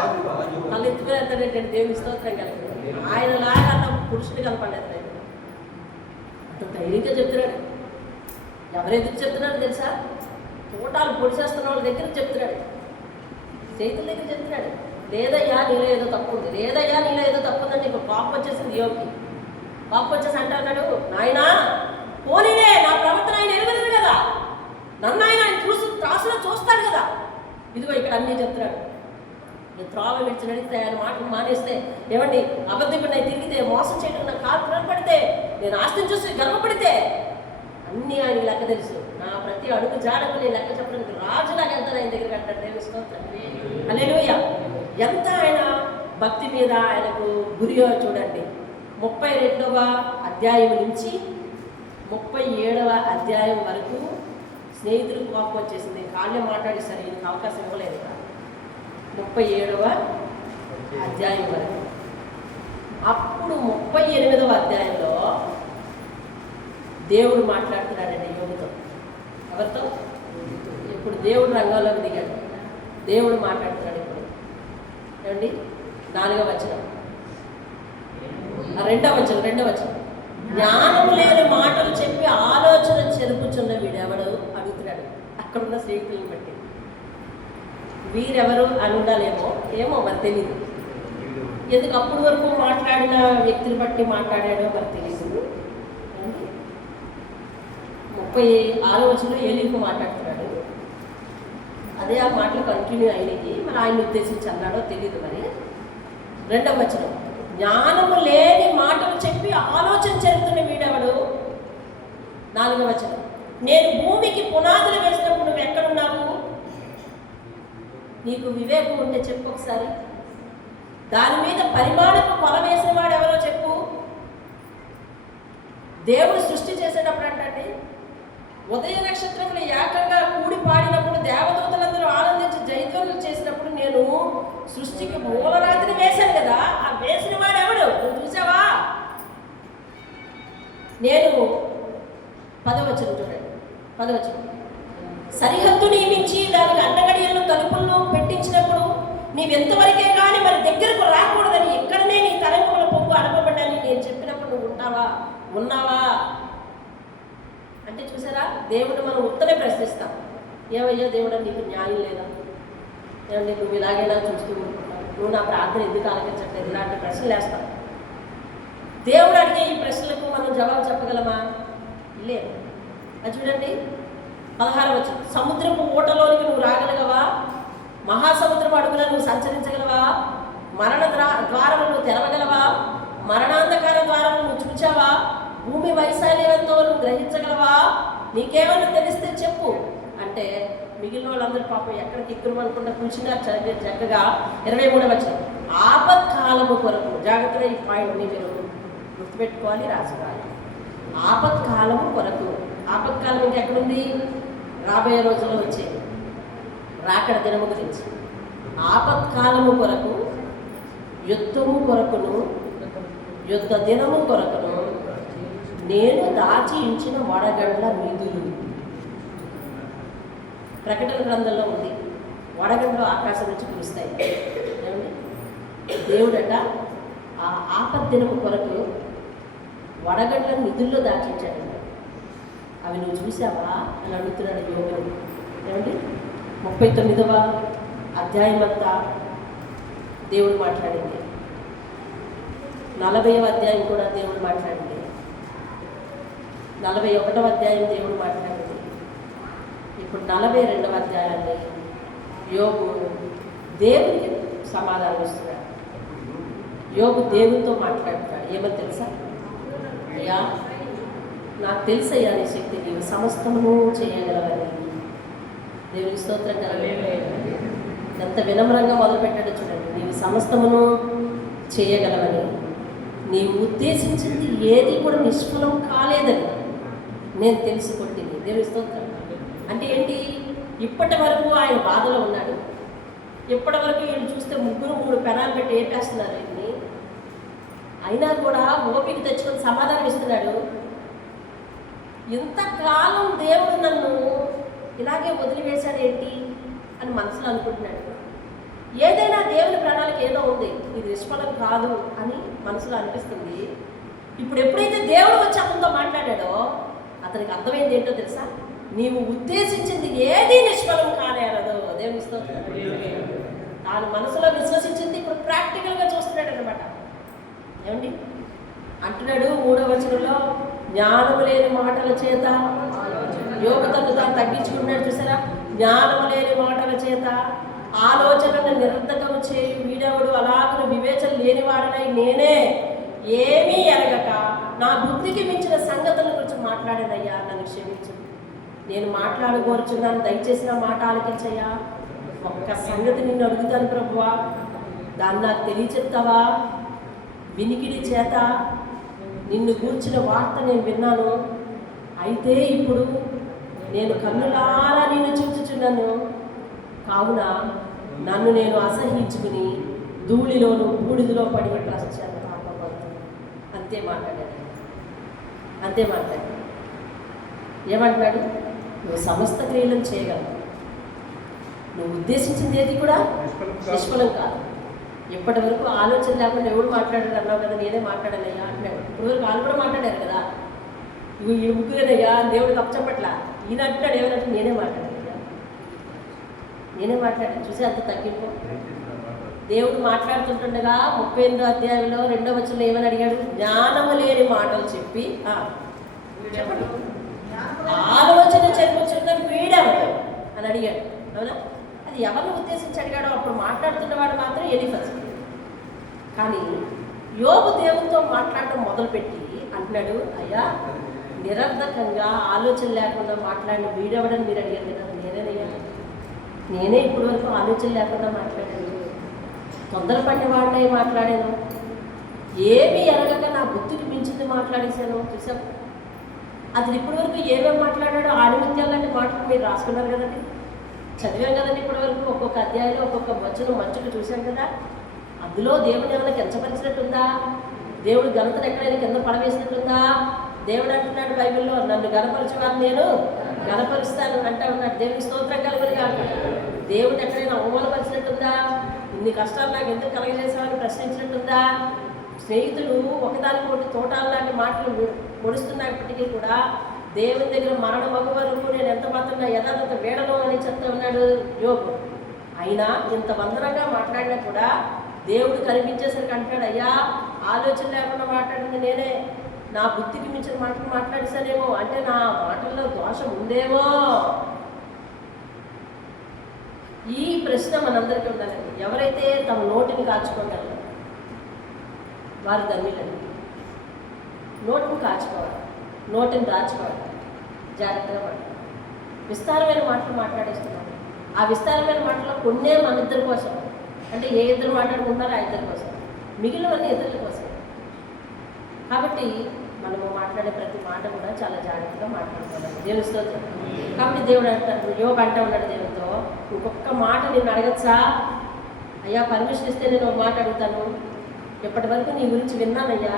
వాళ్ళు ఎత్తుకుని వెళ్తాడంటే దేవుని స్తోత్రం కలిగి ఆయనలాగా అంత పురుషుని కనపడలేదు. అంత ధైర్యంగా చెప్తున్నాడు. ఎవరెదుకు చెప్తున్నాడు తెలుసా? తోటాలు పొడిచేస్తున్న వాళ్ళ దగ్గర చెప్తున్నాడు. స్నేహితుల దగ్గర చెప్తున్నాడు, లేదయ్యా నీలో ఏదో తప్పు ఉంది, లేదయ్యా నీలో ఏదో తప్పు ఉందని నీకు కోపం వచ్చేసింది. యోగి కోపం వచ్చేసి అంటున్నాడు, నాయనా పోనీనే నా ప్రవర్తన ఆయన ఎరగలేదు కదా, నన్ను ఆయన త్రాసులో చూస్తాడు కదా. ఇదిగో ఇక్కడ అన్నీ చెప్తున్నాడు. నేను త్రోవ విడిచి నడిస్తే ఆయన మాటలు మానేస్తే, ఏమండి అబద్ధకుడు నేను తిరిగితే, మోసం చేయడం నా కాలు పడితే, నేను ఆస్తిని చూసి గర్వపడితే అన్నీ ఆయనకి లెక్క తెలుసు. నా ప్రతి అడుగు జాడకు నేను లెక్క చెప్పడానికి రాజులాగా ఎంత ఆయన దగ్గర కట్టాడు. హల్లెలూయా. ఎంత ఆయన భక్తి మీద ఆయనకు గురియో చూడండి. 32వ అధ్యాయం నుంచి 37వ అధ్యాయం వరకు స్నేహితులు కోపం వచ్చేసింది. కాళ్ళే మాట్లాడేసరి ఈయనకు అవకాశం ఇవ్వలేదు. 37వ అధ్యాయం వరకు. అప్పుడు 38వ అధ్యాయంలో దేవుడు మాట్లాడుతున్నాడండి యోగుతో. ఎవరితో? ఇప్పుడు దేవుడు రంగంలోకి దిగాడు. దేవుడు మాట్లాడుతున్నాడు ఇప్పుడు. ఏమండి 4వ వచనం, 2వ వచనం. జ్ఞానం లేని మాటలు చెప్పి ఆలోచన చెరుపుచున్న వీడెవడు అడుగుతున్నాడు అక్కడున్న స్నేహితులను బట్టి. వీరెవరు అని ఉండాలేమో, ఏమో మరి తెలియదు. ఎందుకు అప్పటి వరకు మాట్లాడిన వ్యక్తిని బట్టి మాట్లాడాడో మరి తెలియదు. 36వ వచనంలో ఏలీకు మాట్లాడుతున్నాడు. అదే ఆ మాటలు కంటిన్యూ అయినవి. మరి ఆయన ఉద్దేశించి అన్నాడో తెలియదు. మరి 2వ వచనం, జ్ఞానము లేని మాటలు చెప్పి ఆలోచన చెరుపుతున్న వీడెవడు. 4వ వచనం, నేను భూమికి పునాదులు వేసినప్పుడు నువ్వు ఎక్కడున్నావు? నీకు వివేకం ఉంటే చెప్పు ఒకసారి. దాని మీద పరిమాణపు కొల వేసిన వాడు ఎవరో చెప్పు. దేవుడు సృష్టి చేసేటప్పుడు అంటే ఉదయ నక్షత్రములు ఏకంగా కూడి పాడినప్పుడు, దేవదూతలందరూ ఆనందించి జయధ్వనులు చేసినప్పుడు నేను సృష్టికి మూలరాత్రి వేశాను కదా. ఆ వేసిన వాడు ఎవడు? నువ్వు చూసావా? నేను 10వ వచనం చూడండి. 10వ వచనం, సరిహద్దు నియమించి దానికి అడ్డగడియలను తలుపులను పెట్టించినప్పుడు నీవెంతవరకే కానీ మరి దగ్గరకు రాకూడదని ఇక్కడనే నీ తలంపుల పొంగు అడపబడ్డాని నేను చెప్పినప్పుడు నువ్వు ఉన్నావా అంటే చూసారా, దేవుడు మనం ఉత్తరే ప్రశ్నిస్తాం. ఏమయ్యా దేవుడా నీకు న్యాయం లేదా? ఏమంటే నువ్వు ఇలాగైనా చూస్తూ ఉంటున్నావు, నువ్వు నా ప్రార్థన ఎందుకు ఆలకించట్లేదు? ఇలాంటి ప్రశ్నలు వేస్తాం. దేవుడు అడిగే ఈ ప్రశ్నలకు మనం జవాబు చెప్పగలమా? లేదు. అది చూడండి 16వ వచనం, సముద్రపు ఊటలోనికి నువ్వు రాగలగవా? మహాసముద్రపు అడుగున నువ్వు సంచరించగలవా? మరణ ద్వారములు నువ్వు తెరవగలవా? మరణాంధకార ద్వారములు నువ్వు చూచావా? భూమి వైశాల్యంతో నువ్వు గ్రహించగలవా? నీకేమన్నా తెలిస్తే చెప్పు అంటే మిగిలిన వాళ్ళందరూ పాపం ఎక్కడికి ఎక్కువ అనుకుంటా కూర్చున్నారు చక్కగా. 23వ వచనం, ఆపత్కాలము కొరకు. జాగ్రత్తగా ఈ పాయింట్ని మీరు గుర్తుపెట్టుకోవాలి, రాసుకోవాలి. ఆపత్కాలము కొరకు. ఆపత్కాలం ఇంకా ఎక్కడుంది? రాబోయే రోజుల్లో వచ్చేది రాకడ దినము గురించి. ఆపత్కాలము కొరకు, యుద్ధము కొరకును, యుద్ధ దినము కొరకును నేను దాచి ఉంచిన వడగండ్ల నిధులు. ప్రకటన గ్రంథంలో ఉంది, వడగండ్లు ఆకాశం నుంచి కురుస్తాయి. ఏమండి దేవుడట ఆ ఆపద్దినము కొరకు వడగండ్ల నిధుల్లో దాచించాడు. అవి నువ్వు చూసావా అని అడుగుతున్నాడు యోగుడు. ఏమండి 39వ అధ్యాయం అంతా దేవుడు మాట్లాడింది. 40వ అధ్యాయం కూడా దేవుడు మాట్లాడింది. 41వ అధ్యాయం దేవుడు మాట్లాడింది. ఇప్పుడు 42వ అధ్యాయాన్ని యోగు దేవుడికి సమాధానం ఇస్తున్నాడు. యోగు దేవునితో మాట్లాడుతాడు. ఏమని తెలుసా? అయ్యా నాకు తెలుసయ్యా నీ శక్తి, నీవు సమస్తము చేయగలవని. దేవుని స్తోత్రం కలగలే. ఎంత వినమ్రంగా మొదలుపెట్టాడో చూడండి. నీవు సమస్తమును చేయగలవని, నీవు ఉద్దేశించింది ఏది కూడా నిష్ఫలం కాలేదని నేను తెలుసుకుంటుంది. దేవుని స్తోత్రం. అంటే ఏంటి? ఇప్పటి వరకు ఆయన బాధలో ఉన్నాడు. ఇప్పటి వరకు వీళ్ళు చూస్తే 3 పెనాలు పెట్టి ఏపేస్తున్నారు వీటిని. అయినా కూడా ఓపిక తెచ్చుకొని సమాధానం ఇస్తున్నాడు. ఇంతకాలం దేవుడు నన్ను ఇలాగే వదిలివేశాడు ఏంటి అని మనసులో అనుకుంటున్నాడు. ఏదైనా దేవుని ప్రణాళిక ఏదో ఉంది, ఇది నిష్ఫలం కాదు అని మనసులో అనిపిస్తుంది. ఇప్పుడు ఎప్పుడైతే దేవుడు వచ్చి అతనితో మాట్లాడాడో అతనికి అర్థమైంది ఏంటో తెలుసా? నీవు ఉద్దేశించింది ఏది నిష్ఫలం కానేరదు. దేవుని స్తోత్రం. తాను మనసులో విశ్వసించింది ఇప్పుడు ప్రాక్టికల్గా చూస్తున్నాడు అనమాట. ఏమండి అంటున్నాడు 3వ వచనంలో, జ్ఞానము లేని మాటల చేత యోబు తను తాను తగ్గించుకున్నాడు. చూసారా, జ్ఞానము లేని మాటల చేత ఆలోచనను నిరర్ధకము చేయు వీడెవడు, అలాగను వివేచన లేనివాడనై నేనే ఏమీ ఎరగక నా బుద్ధికి మించిన సంగతుల గురించి మాట్లాడానయ్యా, నన్ను క్షమించు. నేను మాట్లాడకూర్చున్నాను, దయచేసి నా మాట ఆలకించయ్యా. ఒక్క సంగతి నిన్ను అడుగుతాను ప్రభువా, దాన్ని నాకు తెలియచెప్తావా? వినికిడి చేత నిన్ను గూర్చిన వార్త నేను విన్నాను, అయితే ఇప్పుడు నేను కన్నులారా నిన్ను చూచుచున్నాను. కావున నన్ను నేను అసహించుకుని ధూళిలోను బూడిదలో పడి పశ్చాత్తాపపడుతున్నాను. అంతే మాట్లాడాడు. అంతే మాట్లాడాడు. ఏమంటున్నాడు? నువ్వు సమస్త క్రియలను చేయగలవు, నువ్వు ఉద్దేశించింది ఏది కూడా నిష్ఫలం కాదు. ఎప్పటి వరకు ఆలోచన లేకుండా ఎవడు మాట్లాడాడు అన్నావు కదా, నేనే మాట్లాడానయ్యా అంటున్నాడు. ఇప్పుడు వరకు వాళ్ళు కూడా మాట్లాడారు కదా, ఇవి ఈ ముగ్గురేనయ్యా దేవుడికి అప్పచెప్పట్ల. ఈయన అంటున్నాడు ఏమన్నట్టు, నేనే మాట్లాడానయ్యా, నేనే మాట్లాడాను. చూసి అంత తగ్గింపు. దేవుడు మాట్లాడుతుంటుండగా 38వ అధ్యాయంలో 2వ వచనంలో ఏమని అడిగాడు? జ్ఞానము లేని మాటలు చెప్పి చెప్పండి ఆలోచన చెప్పుచున్న వీడెవడు అని అడిగాడు. అవునా? అది ఎవరిని ఉద్దేశించి అడిగాడో అప్పుడు మాట్లాడుతున్నవాడు మాత్రం ఎలీఫజు. కానీ యోబు దేవునితో మాట్లాడటం మొదలుపెట్టి అంటున్నాడు, అయ్యా నిరర్ధకంగా ఆలోచన లేకుండా మాట్లాడిన వీడెవడని మీరు అడిగారు కదా, నేనేనయ్యా, నేనే ఇప్పటి వరకు ఆలోచన లేకుండా మాట్లాడాను, తొందరపడిన వాడినై మాట్లాడాను, ఏమీ ఎరగక నా బుద్ధికి మించింది మాట్లాడేశాను. చూసాం అతను ఇప్పటి వరకు ఏమేమి మాట్లాడాడో ఆణిముత్యాలు లాంటి మాటలు మీరు రాసుకున్నారు కదండి, చదివాం కదండి. ఇప్పటి వరకు ఒక్కొక్క అధ్యాయంలో ఒక్కొక్క వచనం మంచుకు చూశాం కదా. అందులో దేవుడు ఏమైనా కించపరిచినట్టుందా? దేవుడు ఘనతను ఎక్కడైనా కింద పడవేసినట్టుందా? దేవుడు అంటున్నాడు బైబిల్లో, నన్ను గణపరచువారు నేను గణపరుస్తాను అంటా ఉన్నాడు. దేవుని స్తోత్రం కలుగునుగా. దేవుడు ఎక్కడైనా అవమానపరిచినట్టుందా? ఇన్ని కష్టాలు నాకు ఎందుకు కలగజేసామని ప్రశ్నించినట్టుందా? స్నేహితులు ఒకదానికి ఒకటి తోటాలు లాంటి మాటలు పొడుస్తున్నప్పటికీ కూడా దేవుని దగ్గర మరణ మగు వరకు నేను ఎంత మాత్రం యథార్థత వేడను అని చెప్తా ఉన్నాడు యోబు. అయినా ఇంత వందరంగా మాట్లాడినా కూడా దేవుడు కనిపించేసరికి అంటాడు, అయ్యా ఆలోచన లేకుండా మాట్లాడింది నేనే, నా బుద్ధికి మించిన మాటలు మాట్లాడిసానేమో, అంటే నా మాటల్లో దోషం ఉందేమో. ఈ ప్రశ్న మనందరికీ ఉండాలండి. ఎవరైతే తమ నోటిని కాచుకుంటారో వారు ధన్యులండి. నోటిని కాచుకోవాలి, నోటిని దాచుకోవాలి, జాగ్రత్తగా పడాలి. విస్తారమైన మాటలు మాట్లాడేస్తున్నాం. ఆ విస్తారమైన మాటలో కొన్నే మన ఇద్దరి కోసం, అంటే ఏ ఇద్దరు మాట్లాడుకుంటారో ఆ ఇద్దరి కోసం, మిగిలినవన్నీ ఇద్దరి కోసం. కాబట్టి మనము మాట్లాడే ప్రతి మాట కూడా చాలా జాగ్రత్తగా మాట్లాడుకోవాలి దేవుని స్తోత్రం. కాబట్టి దేవుడు అంటాడు, యోబు అంటా ఉన్నాడు దేవుడితో, ఇంకొక మాట నేను అడగచ్చా? అయ్యా పర్మిషన్ ఇస్తే నేను ఒక మాట అడుగుతాను. ఇప్పటి వరకు నీ గురించి విన్నానయ్యా,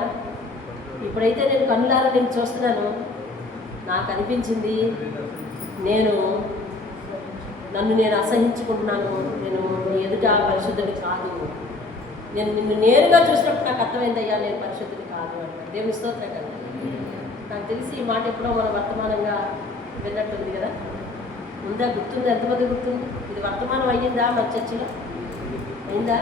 ఇప్పుడైతే నేను కన్నులారా నేను చూస్తున్నాను, నాకు అనిపించింది నన్ను నేను అసహించుకుంటున్నాను, నేను నీ ఎదుట పరిశుద్ధుడి కాదు, నేను నిన్ను నేరుగా చూసినప్పుడు నాకు అర్థమైందయ్యా నేను పరిశుద్ధుడి కాదు అంటాడు. దేవుని స్తోత్రం కదా. నాకు తెలిసి ఈ మాట ఎప్పుడో మన వర్తమానంగా విన్నట్టుంది కదా, ఉందా? గుర్తుంది? ఎంతమంది గుర్తుంది? ఇది వర్తమానం అయ్యిందా మన చర్చిలో? అయిందా?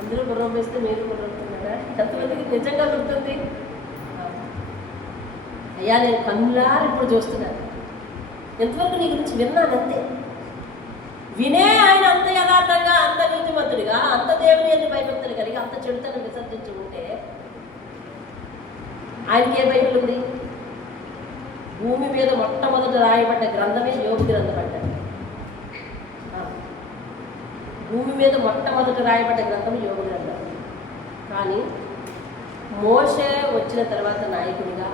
అందరూ గుర్రం వేస్తే మీరు గుర్రవుతున్నారా? ఎంతమందికి నిజంగా గుర్తుంది? అయ్యా నేను కన్నులారా ఇప్పుడు చూస్తున్నాను, ఎంతవరకు నీ గురించి విన్నాను అంతే. వినే ఆయన అంత యథార్థంగా, అంత నీతిమంతుడిగా, అంత దేవుని ఎన్ని భయభక్తులు కలిగి అంత చెడుతను విసర్జించి ఉంటే ఆయనకి ఏ బైబిల్ ఉంది? భూమి మీద మొట్టమొదట రాయబడ్డ గ్రంథమే యోబు గ్రంథం అంటారు. భూమి మీద మొట్టమొదట రాయబడ్డ గ్రంథం యోబు గ్రంథం. కానీ మోషే వచ్చిన తర్వాత నాయకుడిగా,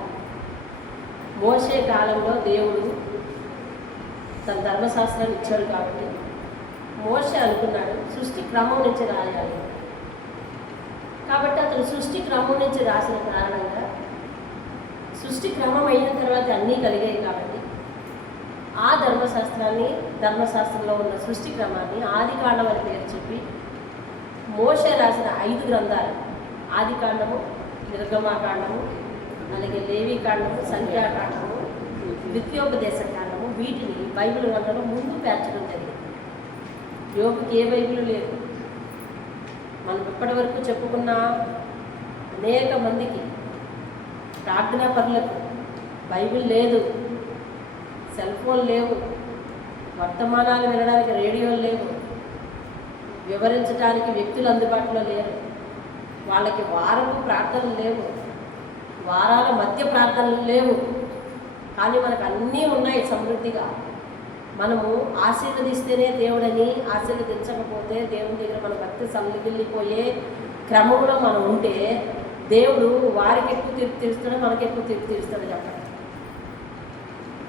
మోషే కాలంలో దేవుడు తన ధర్మశాస్త్రాన్ని ఇచ్చాడు కాబట్టి మోషే అనుకున్నాడు సృష్టి క్రమం నుంచి రాయాలి. కాబట్టి అతను సృష్టి క్రమం నుంచి రాసిన కారణంగా సృష్టి క్రమం అయిన తర్వాత అన్నీ కలిగాయి కాబట్టి ఆ ధర్మశాస్త్రంలో ఉన్న సృష్టి క్రమాన్ని ఆదికాండం అని పేరు చెప్పి మోషే రాసిన 5 గ్రంథాలు, ఆదికాండము, నిర్గమాకాండము, అలాగే లేవీకాండము, సంఖ్యాకాండము, ద్వితీయోపదేశ కాండము, వీటిని బైబిల్ గ్రంథంలో ముందు పేర్చడం జరిగింది. యోగుకి ఏ బైబిల్ లేదు. మనం ఇప్పటి వరకు చెప్పుకున్న అనేక మందికి ప్రార్థనా పరులకు బైబిల్ లేదు, సెల్ ఫోన్ లేవు, వర్తమానాలు వినడానికి రేడియోలు లేవు, వివరించడానికి వ్యక్తులు అందుబాటులో లేరు, వాళ్ళకి వారపు ప్రార్థనలు లేవు, వారాల మధ్య ప్రార్థనలు లేవు. కానీ మనకు అన్నీ ఉన్నాయి సమృద్ధిగా. మనము ఆశీర్వదిస్తేనే దేవుడని, ఆశీర్వదించకపోతే దేవుని దగ్గర మన భక్తి సల్లిగిల్లిపోయే క్రమంలో మనం ఉంటే దేవుడు వారికి ఎక్కువ తీర్పు తీరుస్తాడో మనకి ఎక్కువ తీర్పు తీరుస్తాడో చెప్పండి.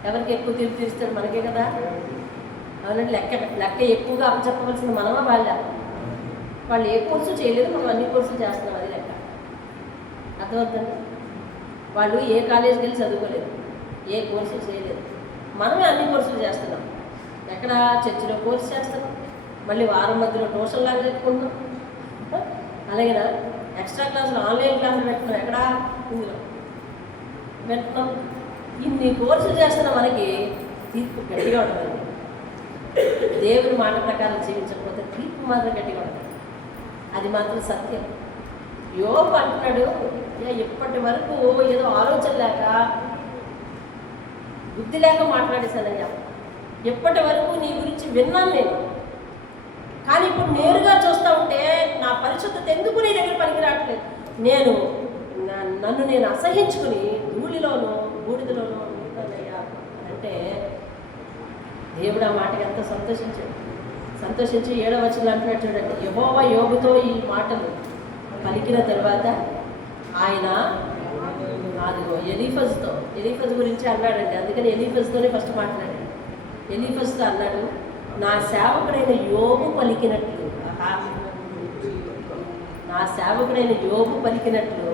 ఎవరికి ఎక్కువ తీర్పు తీరుస్తాడు? మనకే కదా. అవునండి, లెక్క ఎక్కువగా అప్పచెప్పవలసిన మనమా వాళ్ళు ఏ కోర్సు చేయలేదు, మనం అన్ని కోర్సులు చేస్తున్నాం, అది లెక్క. అర్థమవుతుంది. వాళ్ళు ఏ కాలేజీకి వెళ్ళి చదువుకోలేదు, ఏ కోర్సులు చేయలేదు, మనమే అన్ని కోర్సులు చేస్తున్నాం. ఎక్కడ చర్చిలో కోర్సు చేస్తున్నాం, మళ్ళీ వారం మధ్యలో ట్యూషన్ లాగా పెట్టుకుంటున్నాం, అలాగేనా ఎక్స్ట్రా క్లాసులు ఆన్లైన్ క్లాసులు పెట్టుకున్నాం, ఎక్కడ ఇందులో పెట్టుకున్నాం. ఇన్ని కోర్సులు చేస్తున్న మనకి తీర్పు గట్టిగా ఉంటుందండి. దేవుని మాట ప్రకారం జీవించకపోతే తీర్పు మాత్రం గట్టిగా ఉంటుంది. అది మాత్రం సత్యం. యోబు అంటున్నాడు, ఇప్పటి వరకు ఏదో ఆలోచన లేక బుద్ధి లేక మాట్లాడేశానయ్యా, ఎప్పటి వరకు నీ గురించి విన్నాను నేను, కానీ ఇప్పుడు నేరుగా చూస్తూ ఉంటే నా పరిశుద్ధత ఎందుకు నీ దగ్గర పనికిరావట్లేదు. నన్ను నేను అసహించుకుని ధూళిలోనూ బూడిదలోనూ ఉంటానయ్యా అంటే దేవుడు ఆ మాటకి ఎంతో సంతోషించి 7వ వచనంలో అంటున్నాడు చూడండి, యెహోవా యోబుతో ఈ మాటలు పలికిన తర్వాత ఆయన అదిగో ఎలీఫజ్ గురించి అన్నాడండి. అందుకని ఎలీఫజ్తోనే ఫస్ట్ మాట్లాడాడు. ఎలీఫజ్తో అన్నాడు, నా సేవకుడైన యోబు పలికినట్లు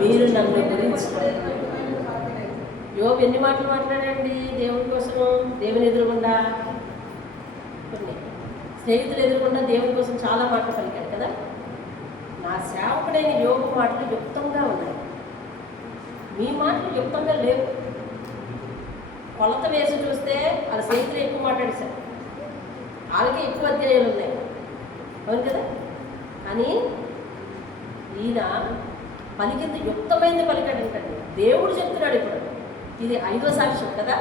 మీరు నన్ను గురించి. యోబు ఎన్ని మాటలు మాట్లాడండి దేవుని కోసం, దేవుని ఎదురుగుండా, కొన్ని స్నేహితులు ఎదురుగుండా దేవుని కోసం చాలా మాటలు పలికాడు కదా. నా సేవకుడైన యోబు మాటలు యుక్తంగా ఉన్నాయి, మీ మాటలు యుక్తంగా లేవు. కొలత వేసి చూస్తే వాళ్ళ స్నేహితులు ఎక్కువ మాట్లాడేశారు, వాళ్ళకి ఎక్కువ అధ్యాయాలు ఉన్నాయి, అవును కదా. కానీ ఈయన పలికింది యుక్తమైనది పలికాడు. ఏంటండి దేవుడు చెప్తున్నాడు. ఇప్పుడు ఇది 5వ సాక్ష్యం కదా.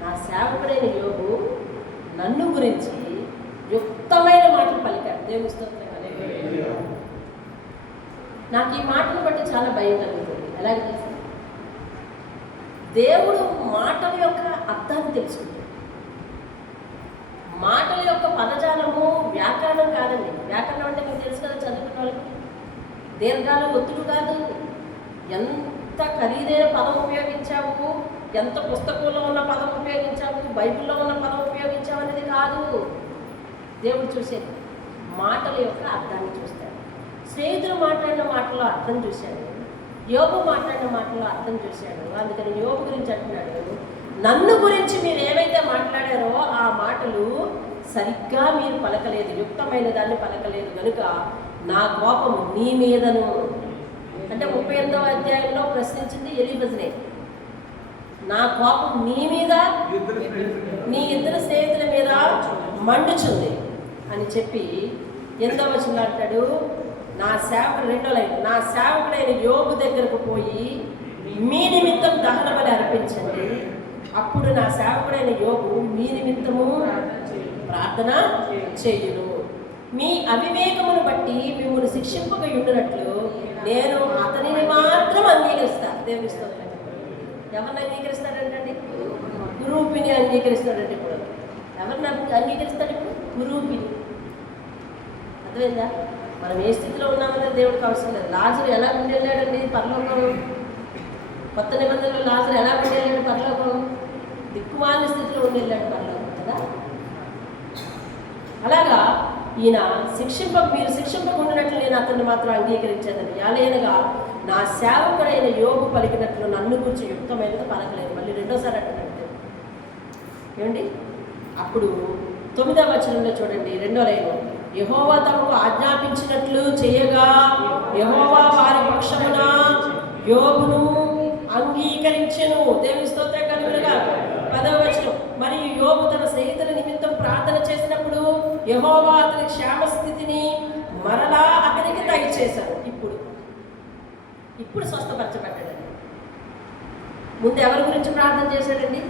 నా సేవకుడైన యోబు నన్ను గురించి యుక్తమైన మాటలు పలికాడు. దేవుని స్తోత్రం. నాకు ఈ మాటను బట్టి చాలా భయం కలుగుతుంది. ఎలాగే తెలుసు, దేవుడు మాటల యొక్క అర్థాన్ని తెలుసుకుంటాడు. మాటల యొక్క పదజాలము వ్యాకరణం కాదండి. వ్యాకరణం అంటే మీకు తెలుసు కదా, చదువుకున్న వాళ్ళకి. దీర్ఘాలు ఒత్తులు కాదు. ఎంత ఖరీదైన పదం ఉపయోగించావు, ఎంత పుస్తకంలో ఉన్న పదం ఉపయోగించావు, బైబిల్లో ఉన్న పదం ఉపయోగించావు అనేది కాదు దేవుడు చూసేది. మాటల యొక్క అర్థాన్ని చూస్తాడు. స్నేహితులు మాట్లాడిన మాటల్లో అర్థం చూశాడు, యోబు మాట్లాడిన మాటల్లో అర్థం చూశాడు. అందుకని యోబు గురించి అంటున్నాడు, నన్ను గురించి మీరు ఏవైతే మాట్లాడారో ఆ మాటలు సరిగ్గా మీరు పలకలేదు, యుక్తమైన దాన్ని పలకలేదు కనుక నా కోపము నీ మీదను. అంటే 38వ అధ్యాయంలో ప్రశ్నించింది ఎలీఫజ్నే. నా కోపం నీ మీద, నీ ఇద్దరు స్నేహితుల మీద మండుచుంది అని చెప్పి 8వ వచనంలో అంటాడు, నా సేవకుడు 2వ లైన్, నా సేవకుడైన యోబు దగ్గరకు పోయి మీ నిమిత్తం దహన బలి అర్పించండి, అప్పుడు నా సేవకుడైన యోబు మీ నిమిత్తము ప్రార్థన చేయును. మీ అవివేకమును బట్టి మిమ్మల్ని శిక్షింపక ఉండినట్లు నేను అతనిని మాత్రం అంగీకరిస్తాను. దేవుని స్తోత్రం. ఎవరిని అంగీకరిస్తాడంటండి? కురూపిని అంగీకరిస్తాడంటే. ఇప్పుడు ఎవరిని అంగీకరిస్తాడు? ఇప్పుడు కురూపిని. అర్థమైందా? మనం ఏ స్థితిలో ఉన్నామనే దేవుడికి అవసరం లేదు. లాజరు ఎలా ఉండేళ్ళాడండి పరలోకం? కొత్త నిబంధనలో లాజరు ఎలా ఉండేళ్ళాడు పరలోకం? దిక్కుమాలిన స్థితిలో ఉండేళ్ళాడు పరలోకం కదా. అలాగా ఈయన మీరు శిక్షింపకుండానట్లు నేను అతన్ని మాత్రం అంగీకరించేదని, అలాగనగా నా సేవకుడైన యోబు పలికినట్లు నన్ను గురించి యుక్తమైనది పలకలేదు. మళ్ళీ 2వసారి అంటున్నట్టు ఏమండి. అప్పుడు 9వ వచనంలో చూడండి, 2వ లైన్, యెహోవా తమకు ఆజ్ఞాపించినట్లు చేయగా యెహోవా వారి పక్షమున యోబును అంగీకరించెను. దేవుని స్తోత్రం కలుగునుగా. 10వ వచనం, మరియు యోబు తన స్నేహితుల నిమిత్తం ప్రార్థన చేసినప్పుడు యెహోవా అతని క్షేమస్థితిని మరలా అతనికి దయచేశారు. ఇప్పుడు స్వస్థపరచబడ్డాడండి. ముందు ఎవరి గురించి ప్రార్థన చేశాడండి?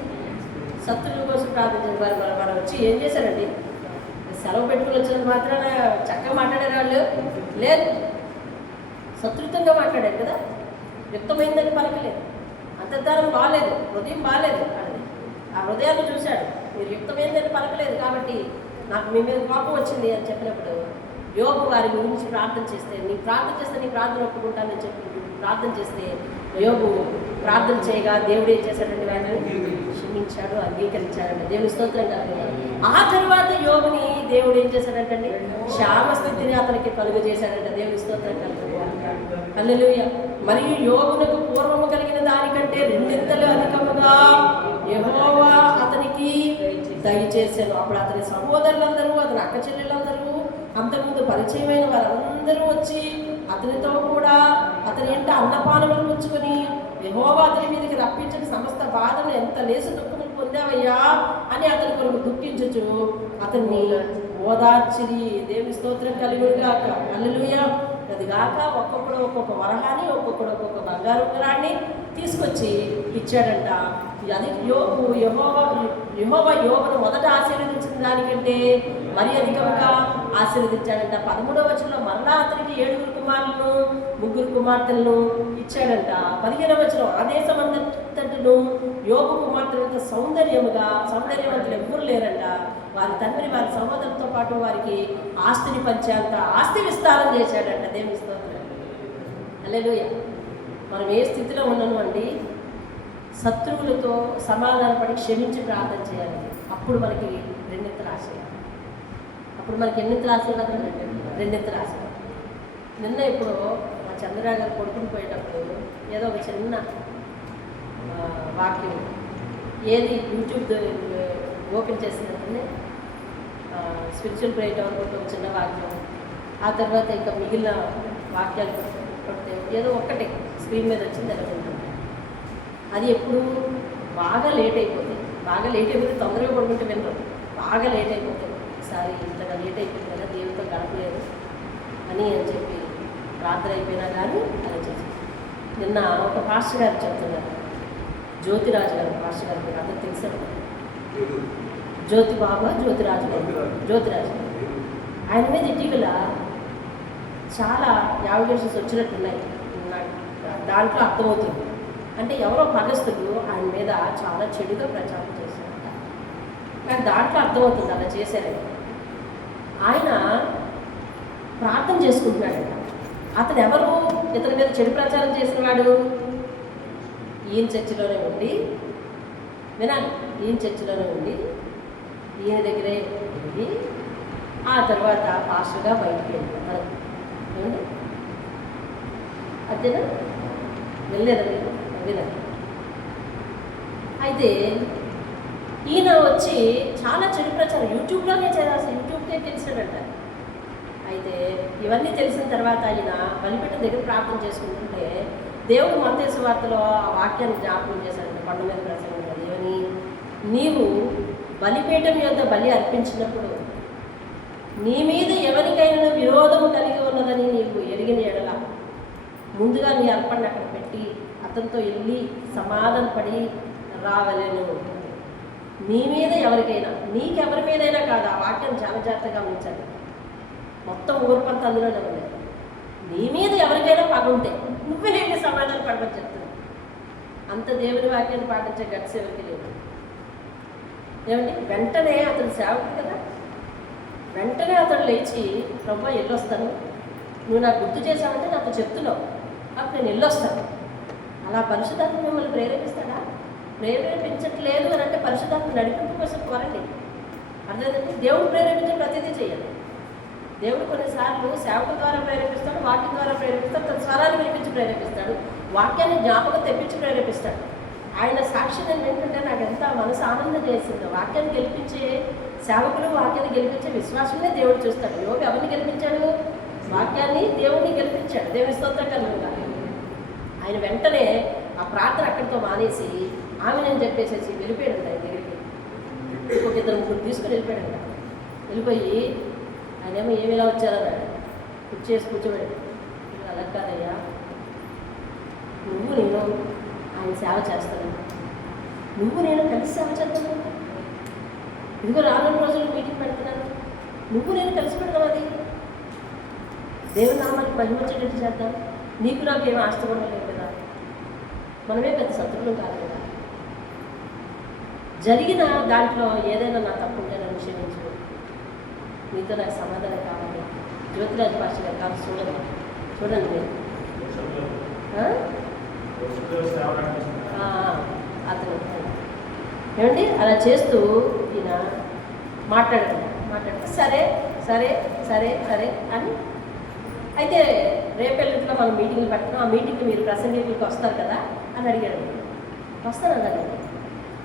శత్రువుల కోసం ప్రార్థన చేశారు. మనం వచ్చి ఏం చేశారండి? సెలవు పెట్టుకుని వచ్చినంత మాత్రాన చక్కగా మాట్లాడారు వాళ్ళు లేదు, శత్రుత్వంగా మాట్లాడారు కదా. యుక్తమైందని పలకలేదు, అంతర్ధానం బాగాలేదు, హృదయం బాగాలేదు. ఆ హృదయాన్ని చూశాడు. మీరు యుక్తమైందని పలకలేదు కాబట్టి నాకు మీ మీద కోపం వచ్చింది అని చెప్పినప్పుడు యోబు వారి గురించి ప్రార్థన చేస్తే నీ ప్రార్థన ఒప్పుకుంటానని చెప్పి ప్రార్థన చేస్తే యోబు ప్రార్థన చేయగా దేవుడు ఏం చేశాడంటే వాడిని క్షమించాడు, అంగీకరించాడంటే దేవుని స్తోత్రం కలుగుతాడు. ఆ తర్వాత యోబుని దేవుడు ఏం చేశాడంటే క్షేమస్థితిని అతనికి కలుగు చేశాడంట. దేవుని స్తోత్రం కలుగుతాడు. హల్లెలూయా. మరియు యోబునకు పూర్వము కలిగిన దానికంటే రెండింతలు అధికముగా యెహోవా అతనికి దయచేశాను. అప్పుడు అతని సహోదరులందరూ, అతని అక్క చెల్లెలందరూ, అంతకుముందు పరిచయమైన వారందరూ వచ్చి అతనితో కూడా అతని ఎంట అన్నపానములు పుచ్చుకొని యెహోవా అతని మీదకి రప్పించిన సమస్త బాధను ఎంత లేసు దుఃఖములు పొందావయ్యా అని అతని కొరకు దుఃఖించచ్చు అతన్ని ఓదార్చిరి. దేవుని స్తోత్రం కలుగునుగాక. హల్లెలూయా. అది కాక ఒక్కొక్కడు ఒక్కొక్క వరహాన్ని, ఒక్కొక్కడు ఒక్కొక్క బంగారు ఉంగరాన్ని తీసుకొచ్చి ఇచ్చాడంట. అది యెహోవా యోబును మొదట ఆశీర్వదించిన దానికంటే మరి అధికంగా ఆశీర్వదించాడంట. 13వ వచనంలో మరలా అతనికి 7 కుమారులను 3 కుమార్తెలను ఇచ్చాడంట. 15వ వచనం ఆ దేశమంతటను యోబు కుమార్తెలంత సౌందర్యవంతులు ఎవ్వరు లేరంట. వారి తండ్రి వారి సహోదరులతో పాటు వారికి ఆస్తిని పంచేంత ఆస్తి విస్తారం చేశాడంట. దేవుని స్తోత్రం. హల్లెలూయా. మనం ఏ స్థితిలో ఉన్నాను అండి? శత్రువులతో సమాధానపడి క్షమించి ప్రార్థన చేయాలి. అప్పుడు మనకి రెండింతలు ఆశయం. అప్పుడు మనకి ఎన్నింతలు ఆశలు కదండి? రెండింతలు ఆశయం. నిన్న ఇప్పుడు మా చంద్రరావు గారు కొడుకుని పోయేటప్పుడు ఏదో ఒక చిన్న వాక్యం ఏది యూట్యూబ్ ఓపెన్ చేసినట్టు స్పిరిచువల్ ప్రేయర్ అనుకుంటే ఒక చిన్న వాక్యం, ఆ తర్వాత ఇంకా మిగిలిన వాక్యాలు కొడితే ఏదో ఒక్కటే స్క్రీన్ మీద వచ్చింది అనుకుంటుంది. అది ఎప్పుడు బాగా లేట్ అయిపోతే తొందరగా పడుకుంటే వినరు. బాగా లేట్ అయిపోతే ఒకసారి ఇంతగా లేట్ అయిపోయింది కదా, దేవుడితో గడపలేదు అని చెప్పి రాత్రి అయిపోయినా కానీ అలా చేసి నిన్న ఒక పాస్టర్ గారు చెప్తున్నారు, జ్యోతిరాజు గారు పాస్టర్ గారు అందరూ తెలిసారు. జ్యోతిరాజు గారు ఆయన మీద ఇటీవల చాలా యావిగేషన్స్ వచ్చినట్టున్నాయి. దాంట్లో అర్థమవుతుంది అంటే ఎవరో పగస్తులు ఆయన మీద చాలా చెడుగా ప్రచారం చేశారంట. నాకు దాంట్లో అర్థమవుతుంది అలా చేశారని. ఆయన ప్రార్థన చేసుకుంటున్నాడంట. అతను ఎవరు ఇతని మీద చెడు ప్రచారం చేసినవాడు? ఈయన చర్చిలోనే ఉండి వినాలి, ఈయన చర్చిలోనే ఉండి ఈయన దగ్గరే ఉండి ఆ తర్వాత పాస్టర్గా బయటికి వెళ్తారు. అదేనా వెళ్ళలేదండి వినండి. అయితే ఈయన వచ్చి చాలా చెడు ప్రచారం యూట్యూబ్లోనే చేయాల్సి యూట్యూబ్కే తెలిసాడంట. అయితే ఇవన్నీ తెలిసిన తర్వాత ఆయన బలిపీఠం దగ్గర ప్రార్థన చేసుకుంటుంటే దేవుడు మత్తయి సువార్తలో ఆ వాక్యాన్ని జ్ఞాపకం చేశాడంట. కొండ మీద ప్రసంగం ఏమని, నీవు బలిపీఠం యొద్ద బలి అర్పించినప్పుడు నీ మీద ఎవరికైనా విరోధము కలిగి ఉన్నదని నీవు ఎరిగిన ఎడల ముందుగా నీ అర్పణ అక్కడ పెట్టి అతనితో వెళ్ళి సమాధానపడి రావలేను. నీ మీద ఎవరికైనా, నీకెవరి మీదైనా కాదు. ఆ వాక్యం చాలా జాగ్రత్తగా గమనించాలి. మొత్తం ఊరుపంతా అందులోనే ఉన్నాయి. నీ మీద ఎవరికైనా పగుంటే నువ్వే వెళ్ళి సమాధానం పడమని చెప్తున్నాను. అంత దేవుని వాక్యాన్ని పాటించే గట్స్ ఎవరికి లేదు. ఏమండి, వెంటనే అతను సేవకుడు కదా, వెంటనే అతడు లేచి ప్రభు వెళ్ళొస్తాను, నువ్వు నాకు గుర్తు చేశావంటే నాకు చెప్తున్నావు, అప్పుడు నేను వెళ్ళొస్తాను. అలా పరిశుద్ధాత్మ మిమ్మల్ని ప్రేరేపిస్తాడా? ప్రేరేపించట్లేదు అని అంటే పరిశుద్ధాత్మ నడిపింపు కోసం కోరండి. అర్థమైందంటే దేవుడు ప్రేరేపించే ప్రతిదీ చేయాలి. దేవుడు కొన్నిసార్లు సేవకుల ద్వారా ప్రేరేపిస్తాడు, వాక్యం ద్వారా ప్రేరేపిస్తాడు, తన స్వరాన్ని వినిపించి ప్రేరేపిస్తాడు, వాక్యాన్ని జ్ఞాపకం తెప్పించి ప్రేరేపిస్తాడు. ఆయన సాక్షి నేను ఏంటంటే నాకు ఎంత మనసు ఆనందం చేసిందో. వాక్యాన్ని గెలిపించే సేవకులు, వాక్యాన్ని గెలిపించే విశ్వాసమే దేవుడు చూస్తాడు. యోగ ఎవరిని గెలిపించాడు? వాక్యాన్ని, దేవుడిని గెలిపించాడు. దేవుని స్తోత్రం కలుగుగా. ఆయన వెంటనే ఆ ప్రార్థన అక్కడితో మానేసి ఆమె నేను చెప్పేసేసి వెళ్ళిపోయాడంట ఆయన దగ్గరికి. ఇంకొక 2-3 తీసుకుని వెళ్ళిపోయాడంట. వెళ్ళిపోయి ఆయనేమో ఏమి ఇలా వచ్చారన్నాడు. కూర్చేసి కూర్చోబెట్టి, అలా కాదయ్యా, నువ్వు నేను ఆయన సేవ చేస్తాను, నువ్వు నేను కలిసి సేవ చేస్తాను, ఇదిగో రానున్న రోజులు మీటింగ్ పెడుతున్నాను, నువ్వు నేను కలిసి పెడతాం, అది దేవుని నామానికి మహిమ వచ్చేటట్టు చేద్దాం, నీకు నాకు ఏమి ఆస్తి కూడా లేదు కదా, మనమే పెద్ద శత్రువులు కాదు కదా, జరిగిన దాంట్లో ఏదైనా నా తప్పు ఉంటే నన్ను క్షమించు, నీతో నాకు సమాధానం కావాలి. జ్యోతిరాజ్ భాష గారు కాదు, చూడండి మీరు అతను ఏమండి అలా చేస్తూ ఈయన మాట్లాడితే సరే సరే సరే సరే అని. అయితే రేపెల్లింట్లో మనం మీటింగ్లు పెట్టడం, ఆ మీటింగ్కి మీరు ప్రసంగికులకి వస్తారు కదా అని అడిగాడు.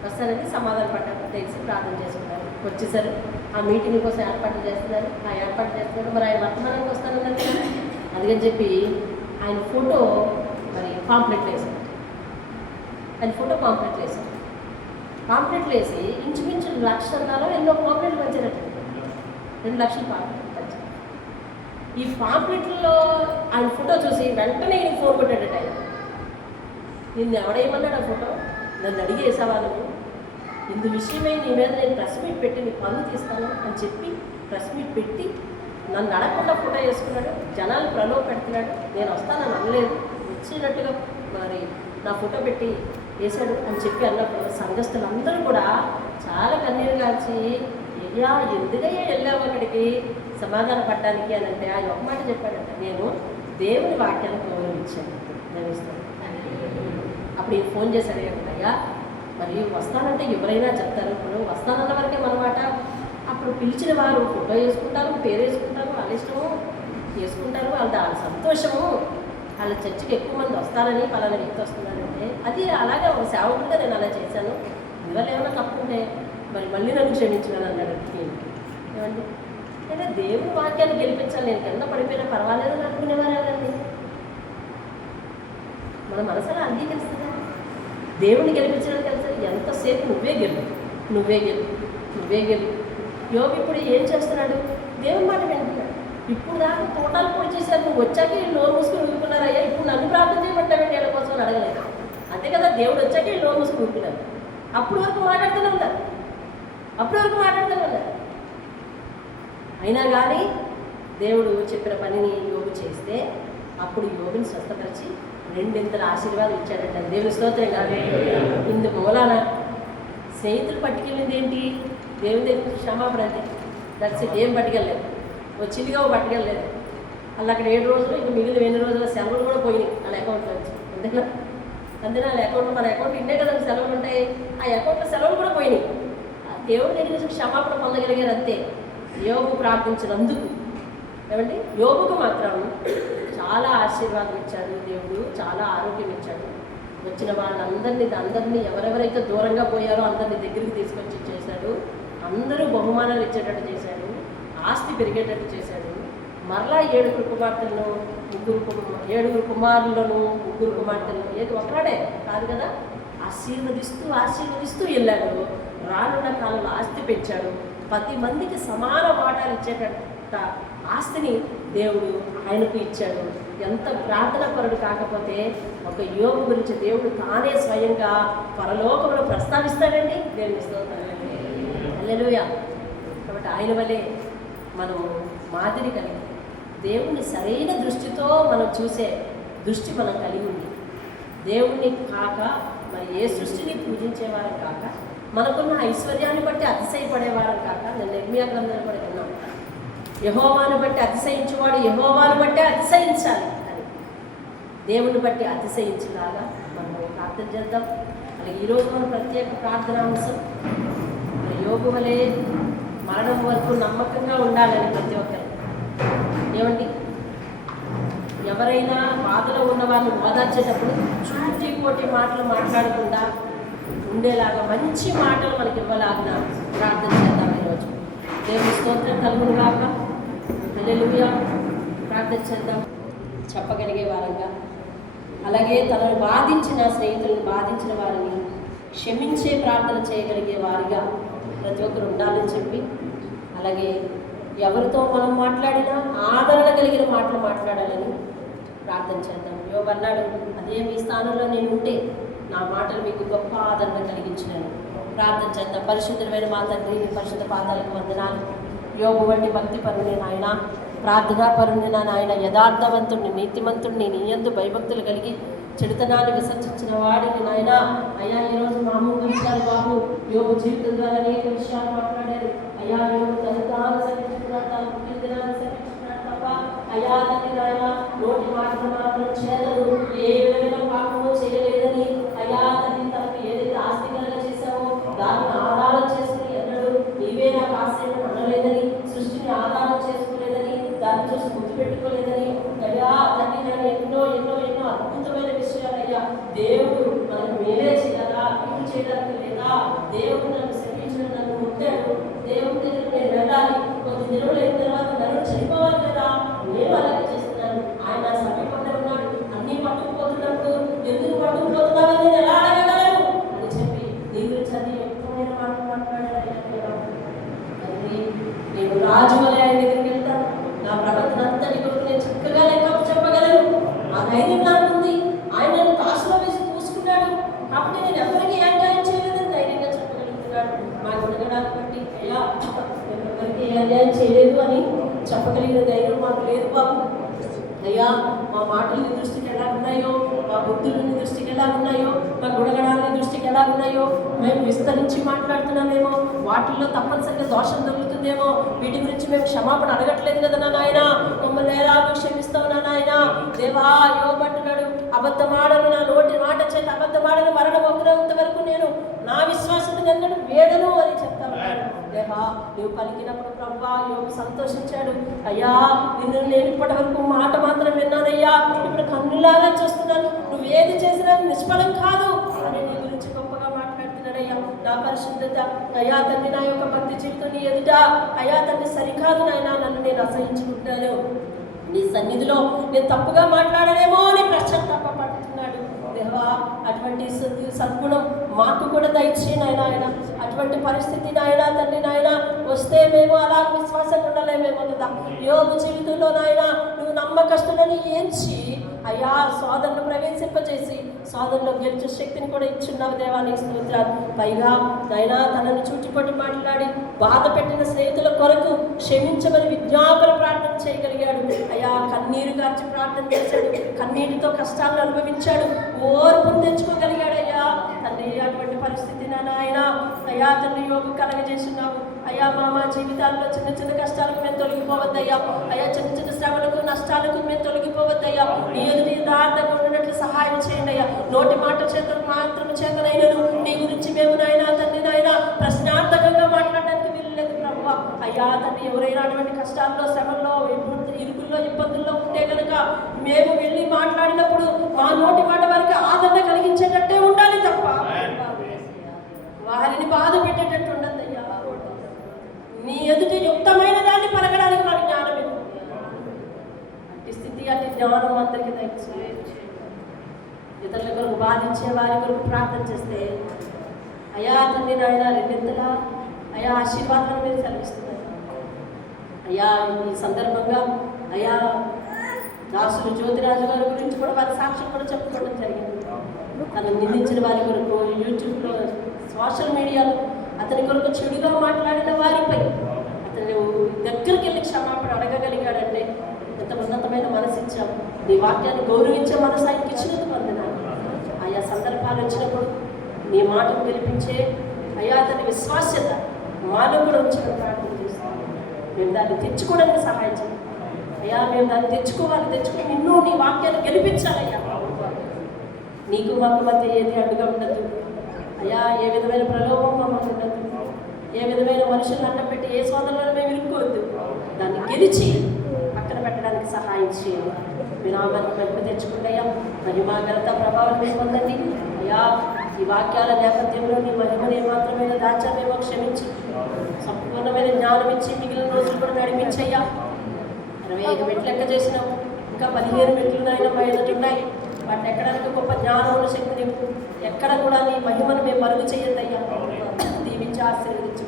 వస్తానండి సమాధానం పడ్డాను, తెలిసి ప్రార్థన చేసుకున్నారు. వచ్చేసరి ఆ మీటింగ్ కోసం ఏర్పాట్లు చేస్తున్నారు. ఆ ఏర్పాటు చేస్తున్నారు, మరి ఆయన వర్తమానానికి వస్తానన్నారు కదా, అందుకని చెప్పి ఆయన ఫోటో మరి పాంప్లెట్లు వేశారు. ఆయన ఫోటో పాంప్లెట్లు వేసి ఇంచుమించు 1,00,000 ఎన్నో పాంప్లెట్లు పంచారట. 2 లక్షల పాంప్లెట్లు పంచారు. ఈ పాంప్లెట్లలో ఆయన ఫోటో చూసి వెంటనే ఈయన ఫోన్ కొట్టాడట. ఆయన నిన్ను ఎవడేమన్నాడు ఆ ఫోటో, నన్ను అడిగి వేసావా నువ్వు, ఇందు విషయమై నీ మీద నేను ప్రెస్ మీట్ పెట్టి నీ పనులు తీస్తాను అని చెప్పి ప్రెస్ మీట్ పెట్టి నన్ను అడగకుండా ఫోటో వేసుకున్నాడు. జనాలు ప్రలోభ పెడుతున్నాడు, నేను వస్తానని అనలేదు, వచ్చినట్టుగా మరి నా ఫోటో పెట్టి వేశాడు అని చెప్పి అన్నప్పుడు సంఘస్థులందరూ కూడా చాలా కన్నీరు కాల్చి, అయ్యా ఎందుకయ్యా వెళ్ళావు అక్కడికి సమాధాన పడడానికి అని అంటే ఆయన ఒక మాట చెప్పాడంట, నేను దేవుని వాక్యాన్ని గౌరవించాను, గౌరవిస్తాను. అప్పుడు ఈయన ఫోన్ చేశాడు, అయ్యా మరి వస్తానంటే ఎవరైనా చెప్తారు, ఇప్పుడు వస్తానన్న వరకే మనమాట. అప్పుడు పిలిచిన వారు ఫోటో వేసుకుంటారు, పేరు వేసుకుంటారు, వాళ్ళ ఇష్టము వేసుకుంటారు, వాళ్ళ సంతోషము, వాళ్ళ చర్చికి ఎక్కువ మంది వస్తారని పలానా వ్యక్తి వస్తున్నారంటే అది అలాగే ఒక సేవకుడిగా నేను అలా చేశాను, ఇవాళ ఏమైనా తప్పుంటే మరి మళ్ళీ నన్ను క్షమించమని అన్నాడు. ఏమండి అంటే దేవుని వాక్యాన్ని గెలిపించాలి, నేను కింద పడిపోయినా పర్వాలేదని అనుకునేవారేనండి. మన మనసులో అంగీకరిస్తుందా దేవుని గెలిపించడానికి తెలుసు, ఎంతసేపు నువ్వే గెలు. యోగు ఇప్పుడు ఏం చేస్తున్నాడు, దేవుని మాట వింటున్నాడు. ఇప్పుడు దాకా తోటాలు పొడి చేశారు, నువ్వు వచ్చాక నోరు మూసుకుని ఊరుకున్నారయ్యా, ఇప్పుడు నన్ను ప్రార్థన చేయమంటావేంటి వీళ్ళ కోసం అడగలేదు. అంతే కదా, దేవుడు వచ్చాక నోరు మూసుకుని ఊరుకున్నారు. అప్పుడు వరకు మాట్లాడుతూనే ఉన్నారు. అయినా కానీ దేవుడు చెప్పిన పనిని యోగు చేస్తే అప్పుడు యోగుని స్వస్థపరిచి 2 ఆశీర్వాదం ఇచ్చాడంట. దేవుని స్తోత్రం కాదు. ఇందు మూలాన స్నేహితులు పట్టుకెళ్ళింది ఏంటి, దేవుని దగ్గర క్షమాపణ అంతే. That's it. ఏం పట్టుకెళ్ళలేదు, చిల్లిగా పట్టుకెళ్ళలేదు. అలా అక్కడ 7 రోజులు ఇంక మిగిలిన 2 రోజుల సెలవులు కూడా పోయినాయి వాళ్ళ అకౌంట్లో వచ్చి. అందుకని వాళ్ళ అకౌంట్లో, మన అకౌంట్ ఇన్నే కదా సెలవులు ఉంటాయి, ఆ అకౌంట్లో సెలవులు కూడా పోయినాయి. దేవుడి దగ్గర నుంచి క్షమాపణ పొందగలిగారు అంతే, యోగు ప్రార్థించినందుకు. ఏమండి యోగుకు మాత్రం చాలా ఆశీర్వాదం ఇచ్చాడు దేవుడు, చాలా ఆరోగ్యం ఇచ్చాడు. వచ్చిన వాళ్ళందరినీ ఎవరెవరైతే దూరంగా పోయారో అందరినీ దగ్గరికి తీసుకొచ్చి చేశాడు. అందరూ బహుమానాలు ఇచ్చేటట్టు చేశాడు, ఆస్తి పెరిగేటట్టు చేశాడు. మరలా 7 కుమార్తెలను 7 కుమారులను 3 కుమార్తెలను, ఏది ఒకనాడే కాదు కదా, ఆశీర్వదిస్తూ వెళ్ళాడు. రానున్న కాలంలో ఆస్తి పెంచాడు. 10 మందికి సమాన వాటాలు ఇచ్చేటట్ట ఆస్తిని దేవుడు ఆయనకు ఇచ్చాడు. ఎంత ప్రార్థన పరుడు కాకపోతే ఒక యోగు గురించి దేవుడు తానే స్వయంగా పరలోకంలో ప్రస్తావిస్తాడండి. దేవుని స్తోత్రం, హల్లెలూయా. కాబట్టి ఆయన వలె మనం మాదిరి కలిగి దేవుణ్ణి సరైన దృష్టితో మనం చూసే దృష్టి మనం కలిగి ఉంది. దేవుణ్ణి కాక మరి ఏ సృష్టిని పూజించేవారం కాక, మనకున్న ఐశ్వర్యాన్ని బట్టి అతిశయపడేవారం కాక, నేను నిర్మయా గ్రంథాన్ని కూడా విన్నాను, యెహోవాను బట్టి అతిశయించేవాడు యెహోవాను బట్టే అతిశయించాలి అని. దేవుని బట్టి అతిశయించేలాగా మనం ప్రార్థన చేద్దాం. అలాగే ఈరోజు మన ప్రత్యేక ప్రార్థనాంశం యోగు వలె మరణం వరకు నమ్మకంగా ఉండాలని ప్రతి ఒక్కరు. ఏమండి ఎవరైనా బాధలో ఉన్న వాళ్ళు ఓదార్చేటప్పుడు పోటీ మాటలు మాట్లాడకుండా ఉండేలాగా మంచి మాటలు మనకి ఇవ్వలాగా ప్రార్థన చేద్దాం. ఈరోజు దేవుని స్తోత్రం కలుగును గాక. హల్లెలూయా. ప్రార్థన చేద్దాం చెప్పగలిగే వారంగా. అలాగే తనను బాధించిన స్నేహితులను బాధించిన వారిని క్షమించే ప్రార్థన చేయగలిగే వారిగా ప్రతి ఒక్కరు ఉండాలని చెప్పి, అలాగే ఎవరితో మనం మాట్లాడినా ఆదరణ కలిగిన మాటలు మాట్లాడాలని ప్రార్థన చేద్దాం. యోబు అన్నాడు, అదే మీ స్థానంలో నేను ఉంటే నా మాటలు మీకు గొప్ప ఆదరణ కలిగించినాను. ప్రార్థన చేద్దాం. పరిశుద్ధమైన మా తండ్రి, మీ పరిశుద్ధ పాదాలకు వందనాలు. యోబు వంటి భక్తి పరుని నాయన, ప్రార్థనా పరుని నాయన, యథార్థవంతుడిని, నీతిమంతుడిని, నీ యందు భయభక్తులు కలిగి చెడుతనాన్ని విసర్జించిన వాడిని నాయన. అయ్యా, ఈరోజు మా ముందు ఉంచారు బాబు. యోబు జీవితం ద్వారా అనేక విషయాలు మాట్లాడారు. అయ్యా, యోబు తను సరిచుకున్నాడు, తాను పుట్టిన దినాన్ని సరిచుకున్నాడు తప్ప అయ్యా తండ్రి నాయన నోటి మాటలు మాత్రం చేదరు, ఏ విధమైన పాపము చేయలేదని అయ్యా తండ్రి తనకు ఏదైతే ఆస్తికరంగా చేశావో దాన్ని ఆధారం చేసుకుని ఎన్నడు నీవే నాకు ఆశ్రయం అనలేదని, సృష్టిని ఆధారం చేసుకోలేదని, దాన్ని చూసి గుర్తు పెట్టుకోలేదని అయ్యా తండ్రి నేను ఎన్నో ఎన్నో ఎన్నో అద్భుతమైన విషయాలు అయ్యా దేవుడు మనకు మేలే చేయాలా, ఇవి చేయడానికి లేదా, దేవుడు నన్ను శపించడం, నన్ను ముట్టాడు, దేవుడి దగ్గర నేను వెళ్ళాలి, కొద్ది దినములు అయిన తర్వాత నన్ను చనిపోవాలి కదా, నేను అలాగే చేస్తున్నాను. ఆయన సమీపంలో ఉన్నాడు, అన్నీ పట్టుకుపోతున్నప్పుడు ఎందుకు పట్టుకుపోతున్నావు నేను ఎలా అడగగలను అని చెప్పి నీ గురించి అది ఎక్కువైన మాటలు మాట్లాడాడు. నేను రాజు వలె ఆయన దగ్గరికి వెళ్తాను, నా ప్రవర్తన అంతటి కొరకు నేను చక్కగా లెక్క చెప్పగలను, ఆ ధైర్యం నాకు ఉంది. ఆయన నన్ను కాసులో వేసి చూసుకున్నాడు కాబట్టి నేను ఎవరికి అన్యాయం చేయలేదని ధైర్యంగా చెప్పగలుగుతున్నాడు. మా గుణగణాన్ని బట్టి అయ్యా నేను ఎవరికి అన్యాయం చేయలేదు అని చెప్పగలిగిన ధైర్యం మాకు లేదు బాబు. అయ్యా, మా మాటలు నీ దృష్టికి ఎలా ఉన్నాయో, మా బుద్ధులు నీ దృష్టికి ఎలా ఉన్నాయో, మా గుణగణాలు నీ దృష్టికి ఎలా ఉన్నాయో, మేము విస్తరించి మాట్లాడుతున్నామేమో, వాటిల్లో తప్పనిసరిగా దోషం దొరుకుతుందేమో, వీటి గురించి మేము క్షమాపణ అడగట్లేదు కదా నా నాయన, మమ్మల్ని ఎలాగో క్షమిస్తావు నా నాయన. దేవా, యోబు అంటున్నాడు, అబద్ధమాడను, నా నోటి మాట చేత అబద్ధమాడను, మరణం ఒకరంత వరకు నేను నా విశ్వాసత నిన్నను వేదను అని చెప్తాను. దేవా, నువ్వు పలికినప్పుడు ప్రభువా యోబు సంతోషించాడు. అయ్యా, నిన్ను నేను ఇప్పటి వరకు మాట మాత్రం విన్నానయ్యా, ఇప్పుడు కన్నులాగా చూస్తున్నాను, నువ్వు ఏది చేసినా నిష్ఫలం కాదు అని నీ గురించి గొప్పగా మాట్లాడుతున్నాడయ్యా. నా పరిశుద్ధత అయ్యా తండ్రి, నా యొక్క భక్తి జీవితం నీ ఎదుట అయ్యా తండ్రి సరికాదు నాయన, నన్ను నేను అసహించుకుంటాను. నీ సన్నిధిలో నేను తప్పుగా మాట్లాడలేమో అని పశ్చాత్తాపడుతున్నాడు. దేవా, అటువంటి సద్గుణం మాకు కూడా దయచేయి నాయన. ఆయన అటువంటి పరిస్థితి నాయన తండ్రి నాయన వస్తే మేము అలా విశ్వాసం ఉండలేమేమో కదా. యోబు జీవితంలో నాయన నువ్వు నమ్మకస్తులని ఏంచి అయ్యా సోదరును ప్రవేశింపజేసి సోదరులో గెలిచే శక్తిని కూడా ఇచ్చున్నావు దేవానికి స్తోత్రాలు. పైగా నాయన తనను చూచిపట్టి మాట్లాడి బాధ పెట్టిన స్నేహితుల కొరకు క్షమించమని విజ్ఞాపన ప్రార్థన చేయగలిగాడు. అయ్యా, కన్నీరు గార్చి ప్రార్థన చేశాడు, కన్నీటితో కష్టాలను అనుభవించాడు, ఓర్పును తెచ్చుకోగలిగాడు. అయ్యా తండ్రి, అటువంటి పరిస్థితి నాయన అయ్యా తండ్రి యోగు కలగజేస్తున్నావు. అయ్యా, మా జీవితాల్లో చిన్న చిన్న కష్టాలకు మేము తొలగిపోవద్దయ్యా. అయ్యా, చిన్న చిన్న శ్రమలకు నష్టాలకు మేము తొలగిపోవద్దయ్యా. నీ ఎదుటి యథార్థంగా ఉన్నట్లు సహాయం చేయండి అయ్యా. నోటి మాట చేతులు మాత్రం చేతనైనను నీ గురించి మేము నాయన తండ్రి నాయన ప్రశ్నార్థకంగా మాట్లాడడానికి వీల్లేదు ప్రభువా. అయ్యా తండ్రి, ఎవరైనా అటువంటి కష్టాల్లో శ్రమల్లో ఇరుకుల్లో ఇబ్బందుల్లో ఉంటే కనుక మేము వెళ్ళి మాట్లాడినప్పుడు మా నోటి మాట వారికి ఆదరణ కలిగించేటట్టే ఉండాలి తప్ప వారిని బాధ పెట్టేటట్టు ఉండద్దయ్యా. నీ ఎదుటి యుక్తమైన దాన్ని పలకడానికి వారి జ్ఞానం అట్టి స్థితి అట్టి జ్ఞానం అందరికీ దయచేయండి. ఇతరుల కొరకు బాధించే వారి కొరకు ప్రార్థన చేస్తే అయ్యా తండ్రి నాయన రెండింతలా అయ్యా ఆశీర్వాదాలు మీరు సెలవిస్తున్నారు. అయ్యా, ఈ సందర్భంగా అయ్యా దాసులు జ్యోతిరాజు గారి గురించి కూడా వారి సాక్ష్యం కూడా చెప్పుకోవడం జరిగింది. తను నిందించిన వారి కొరకు యూట్యూబ్లో సోషల్ మీడియాలో అతని కొరకు చెడుగా మాట్లాడిన వారిపై అతను దగ్గరికి వెళ్ళి క్షమాపణ అడగగలిగాడంటే ఎంత ఉన్నతమైన మనసు ఇచ్చావు. నీ వాక్యాన్ని గౌరవించే మనసు ఆయనకి ఇచ్చినందుకు వందనాలు. ఆయా సందర్భాలు వచ్చినప్పుడు నీ మాటను గెలిపించే అయ్యా అతని విశ్వాస్యత మాలో కూడా ఉంచడం ప్రార్థన చేస్తాం. మేము దాన్ని తెచ్చుకోవడానికి సహాయం చేయాలి అయ్యా. మేము దాన్ని తెచ్చుకుని నిన్ను నీ వాక్యాన్ని గెలిపించాలయ్యా. నీకు మాకు మధ్య ఏది అడ్డుగా ఉండదు అయ్యా. ఏ విధమైన ప్రలోభం మమ్మల్ని ఉండదు. ఏ విధమైన మనుషులను అడ్డపెట్టి ఏ సోదరులను మేము ఇరుక్కోవద్దు. దాన్ని గెలిచి పక్కన పెట్టడానికి సహాయం చేయండి. మీ నామాన్ని మెప్పు తెచ్చుకుంటాయా. మరి మా ఘనత ప్రభావం మేము పొందండి అయ్యా. ఈ వాక్యాల నేపథ్యంలో నీ మహిమనే మాత్రమే దాచామేమో క్షమించి సంపూర్ణమైన జ్ఞానం ఇచ్చి మిగిలిన రోజులు కూడా నడిపించయ్యా. 25 మెట్లు లెక్క చేసినావు, ఇంకా 15 మెట్లు నాయన బయలుతున్నాయి. వాటిని ఎక్కడానికి గొప్ప జ్ఞానముల శక్తిని ఎక్కడ కూడా నీ మహిమను మేము మరుగు చేయొద్దయ్యా. దీవించి ఆశీర్వదించు.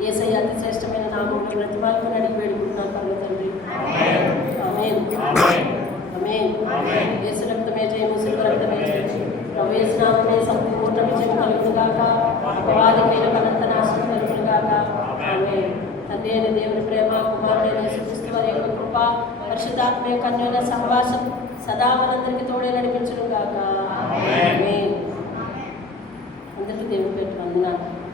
యేసయ్య అతి శ్రేష్టమైన నామంలో ప్రతిమాత్మని అడిగి వేడుకుంటున్నాను పరమ తండ్రి. ఆమేన్. ఆమేన్. యేసు రక్తమే జయము, శిలువ రక్తమే జయము. ప్రభు యేసు నామమే సంపూర్ణ విజయం కలుగుగాక. అపవాదికైన మనంత నాశనం కలుగుగాక. ఆమేన్. తండ్రి అయిన దేవుని ప్రేమ, కుమారుడైన యేసుక్రీస్తు వారి యొక్క కృప, పరిశుద్ధాత్మ యొక్క అన్యోన్య సహవాసం సదా మనందరికీ తోడే నడిపించును గాక. ఆమేన్. అందరికీ దేవుని పేరు వందనాలు.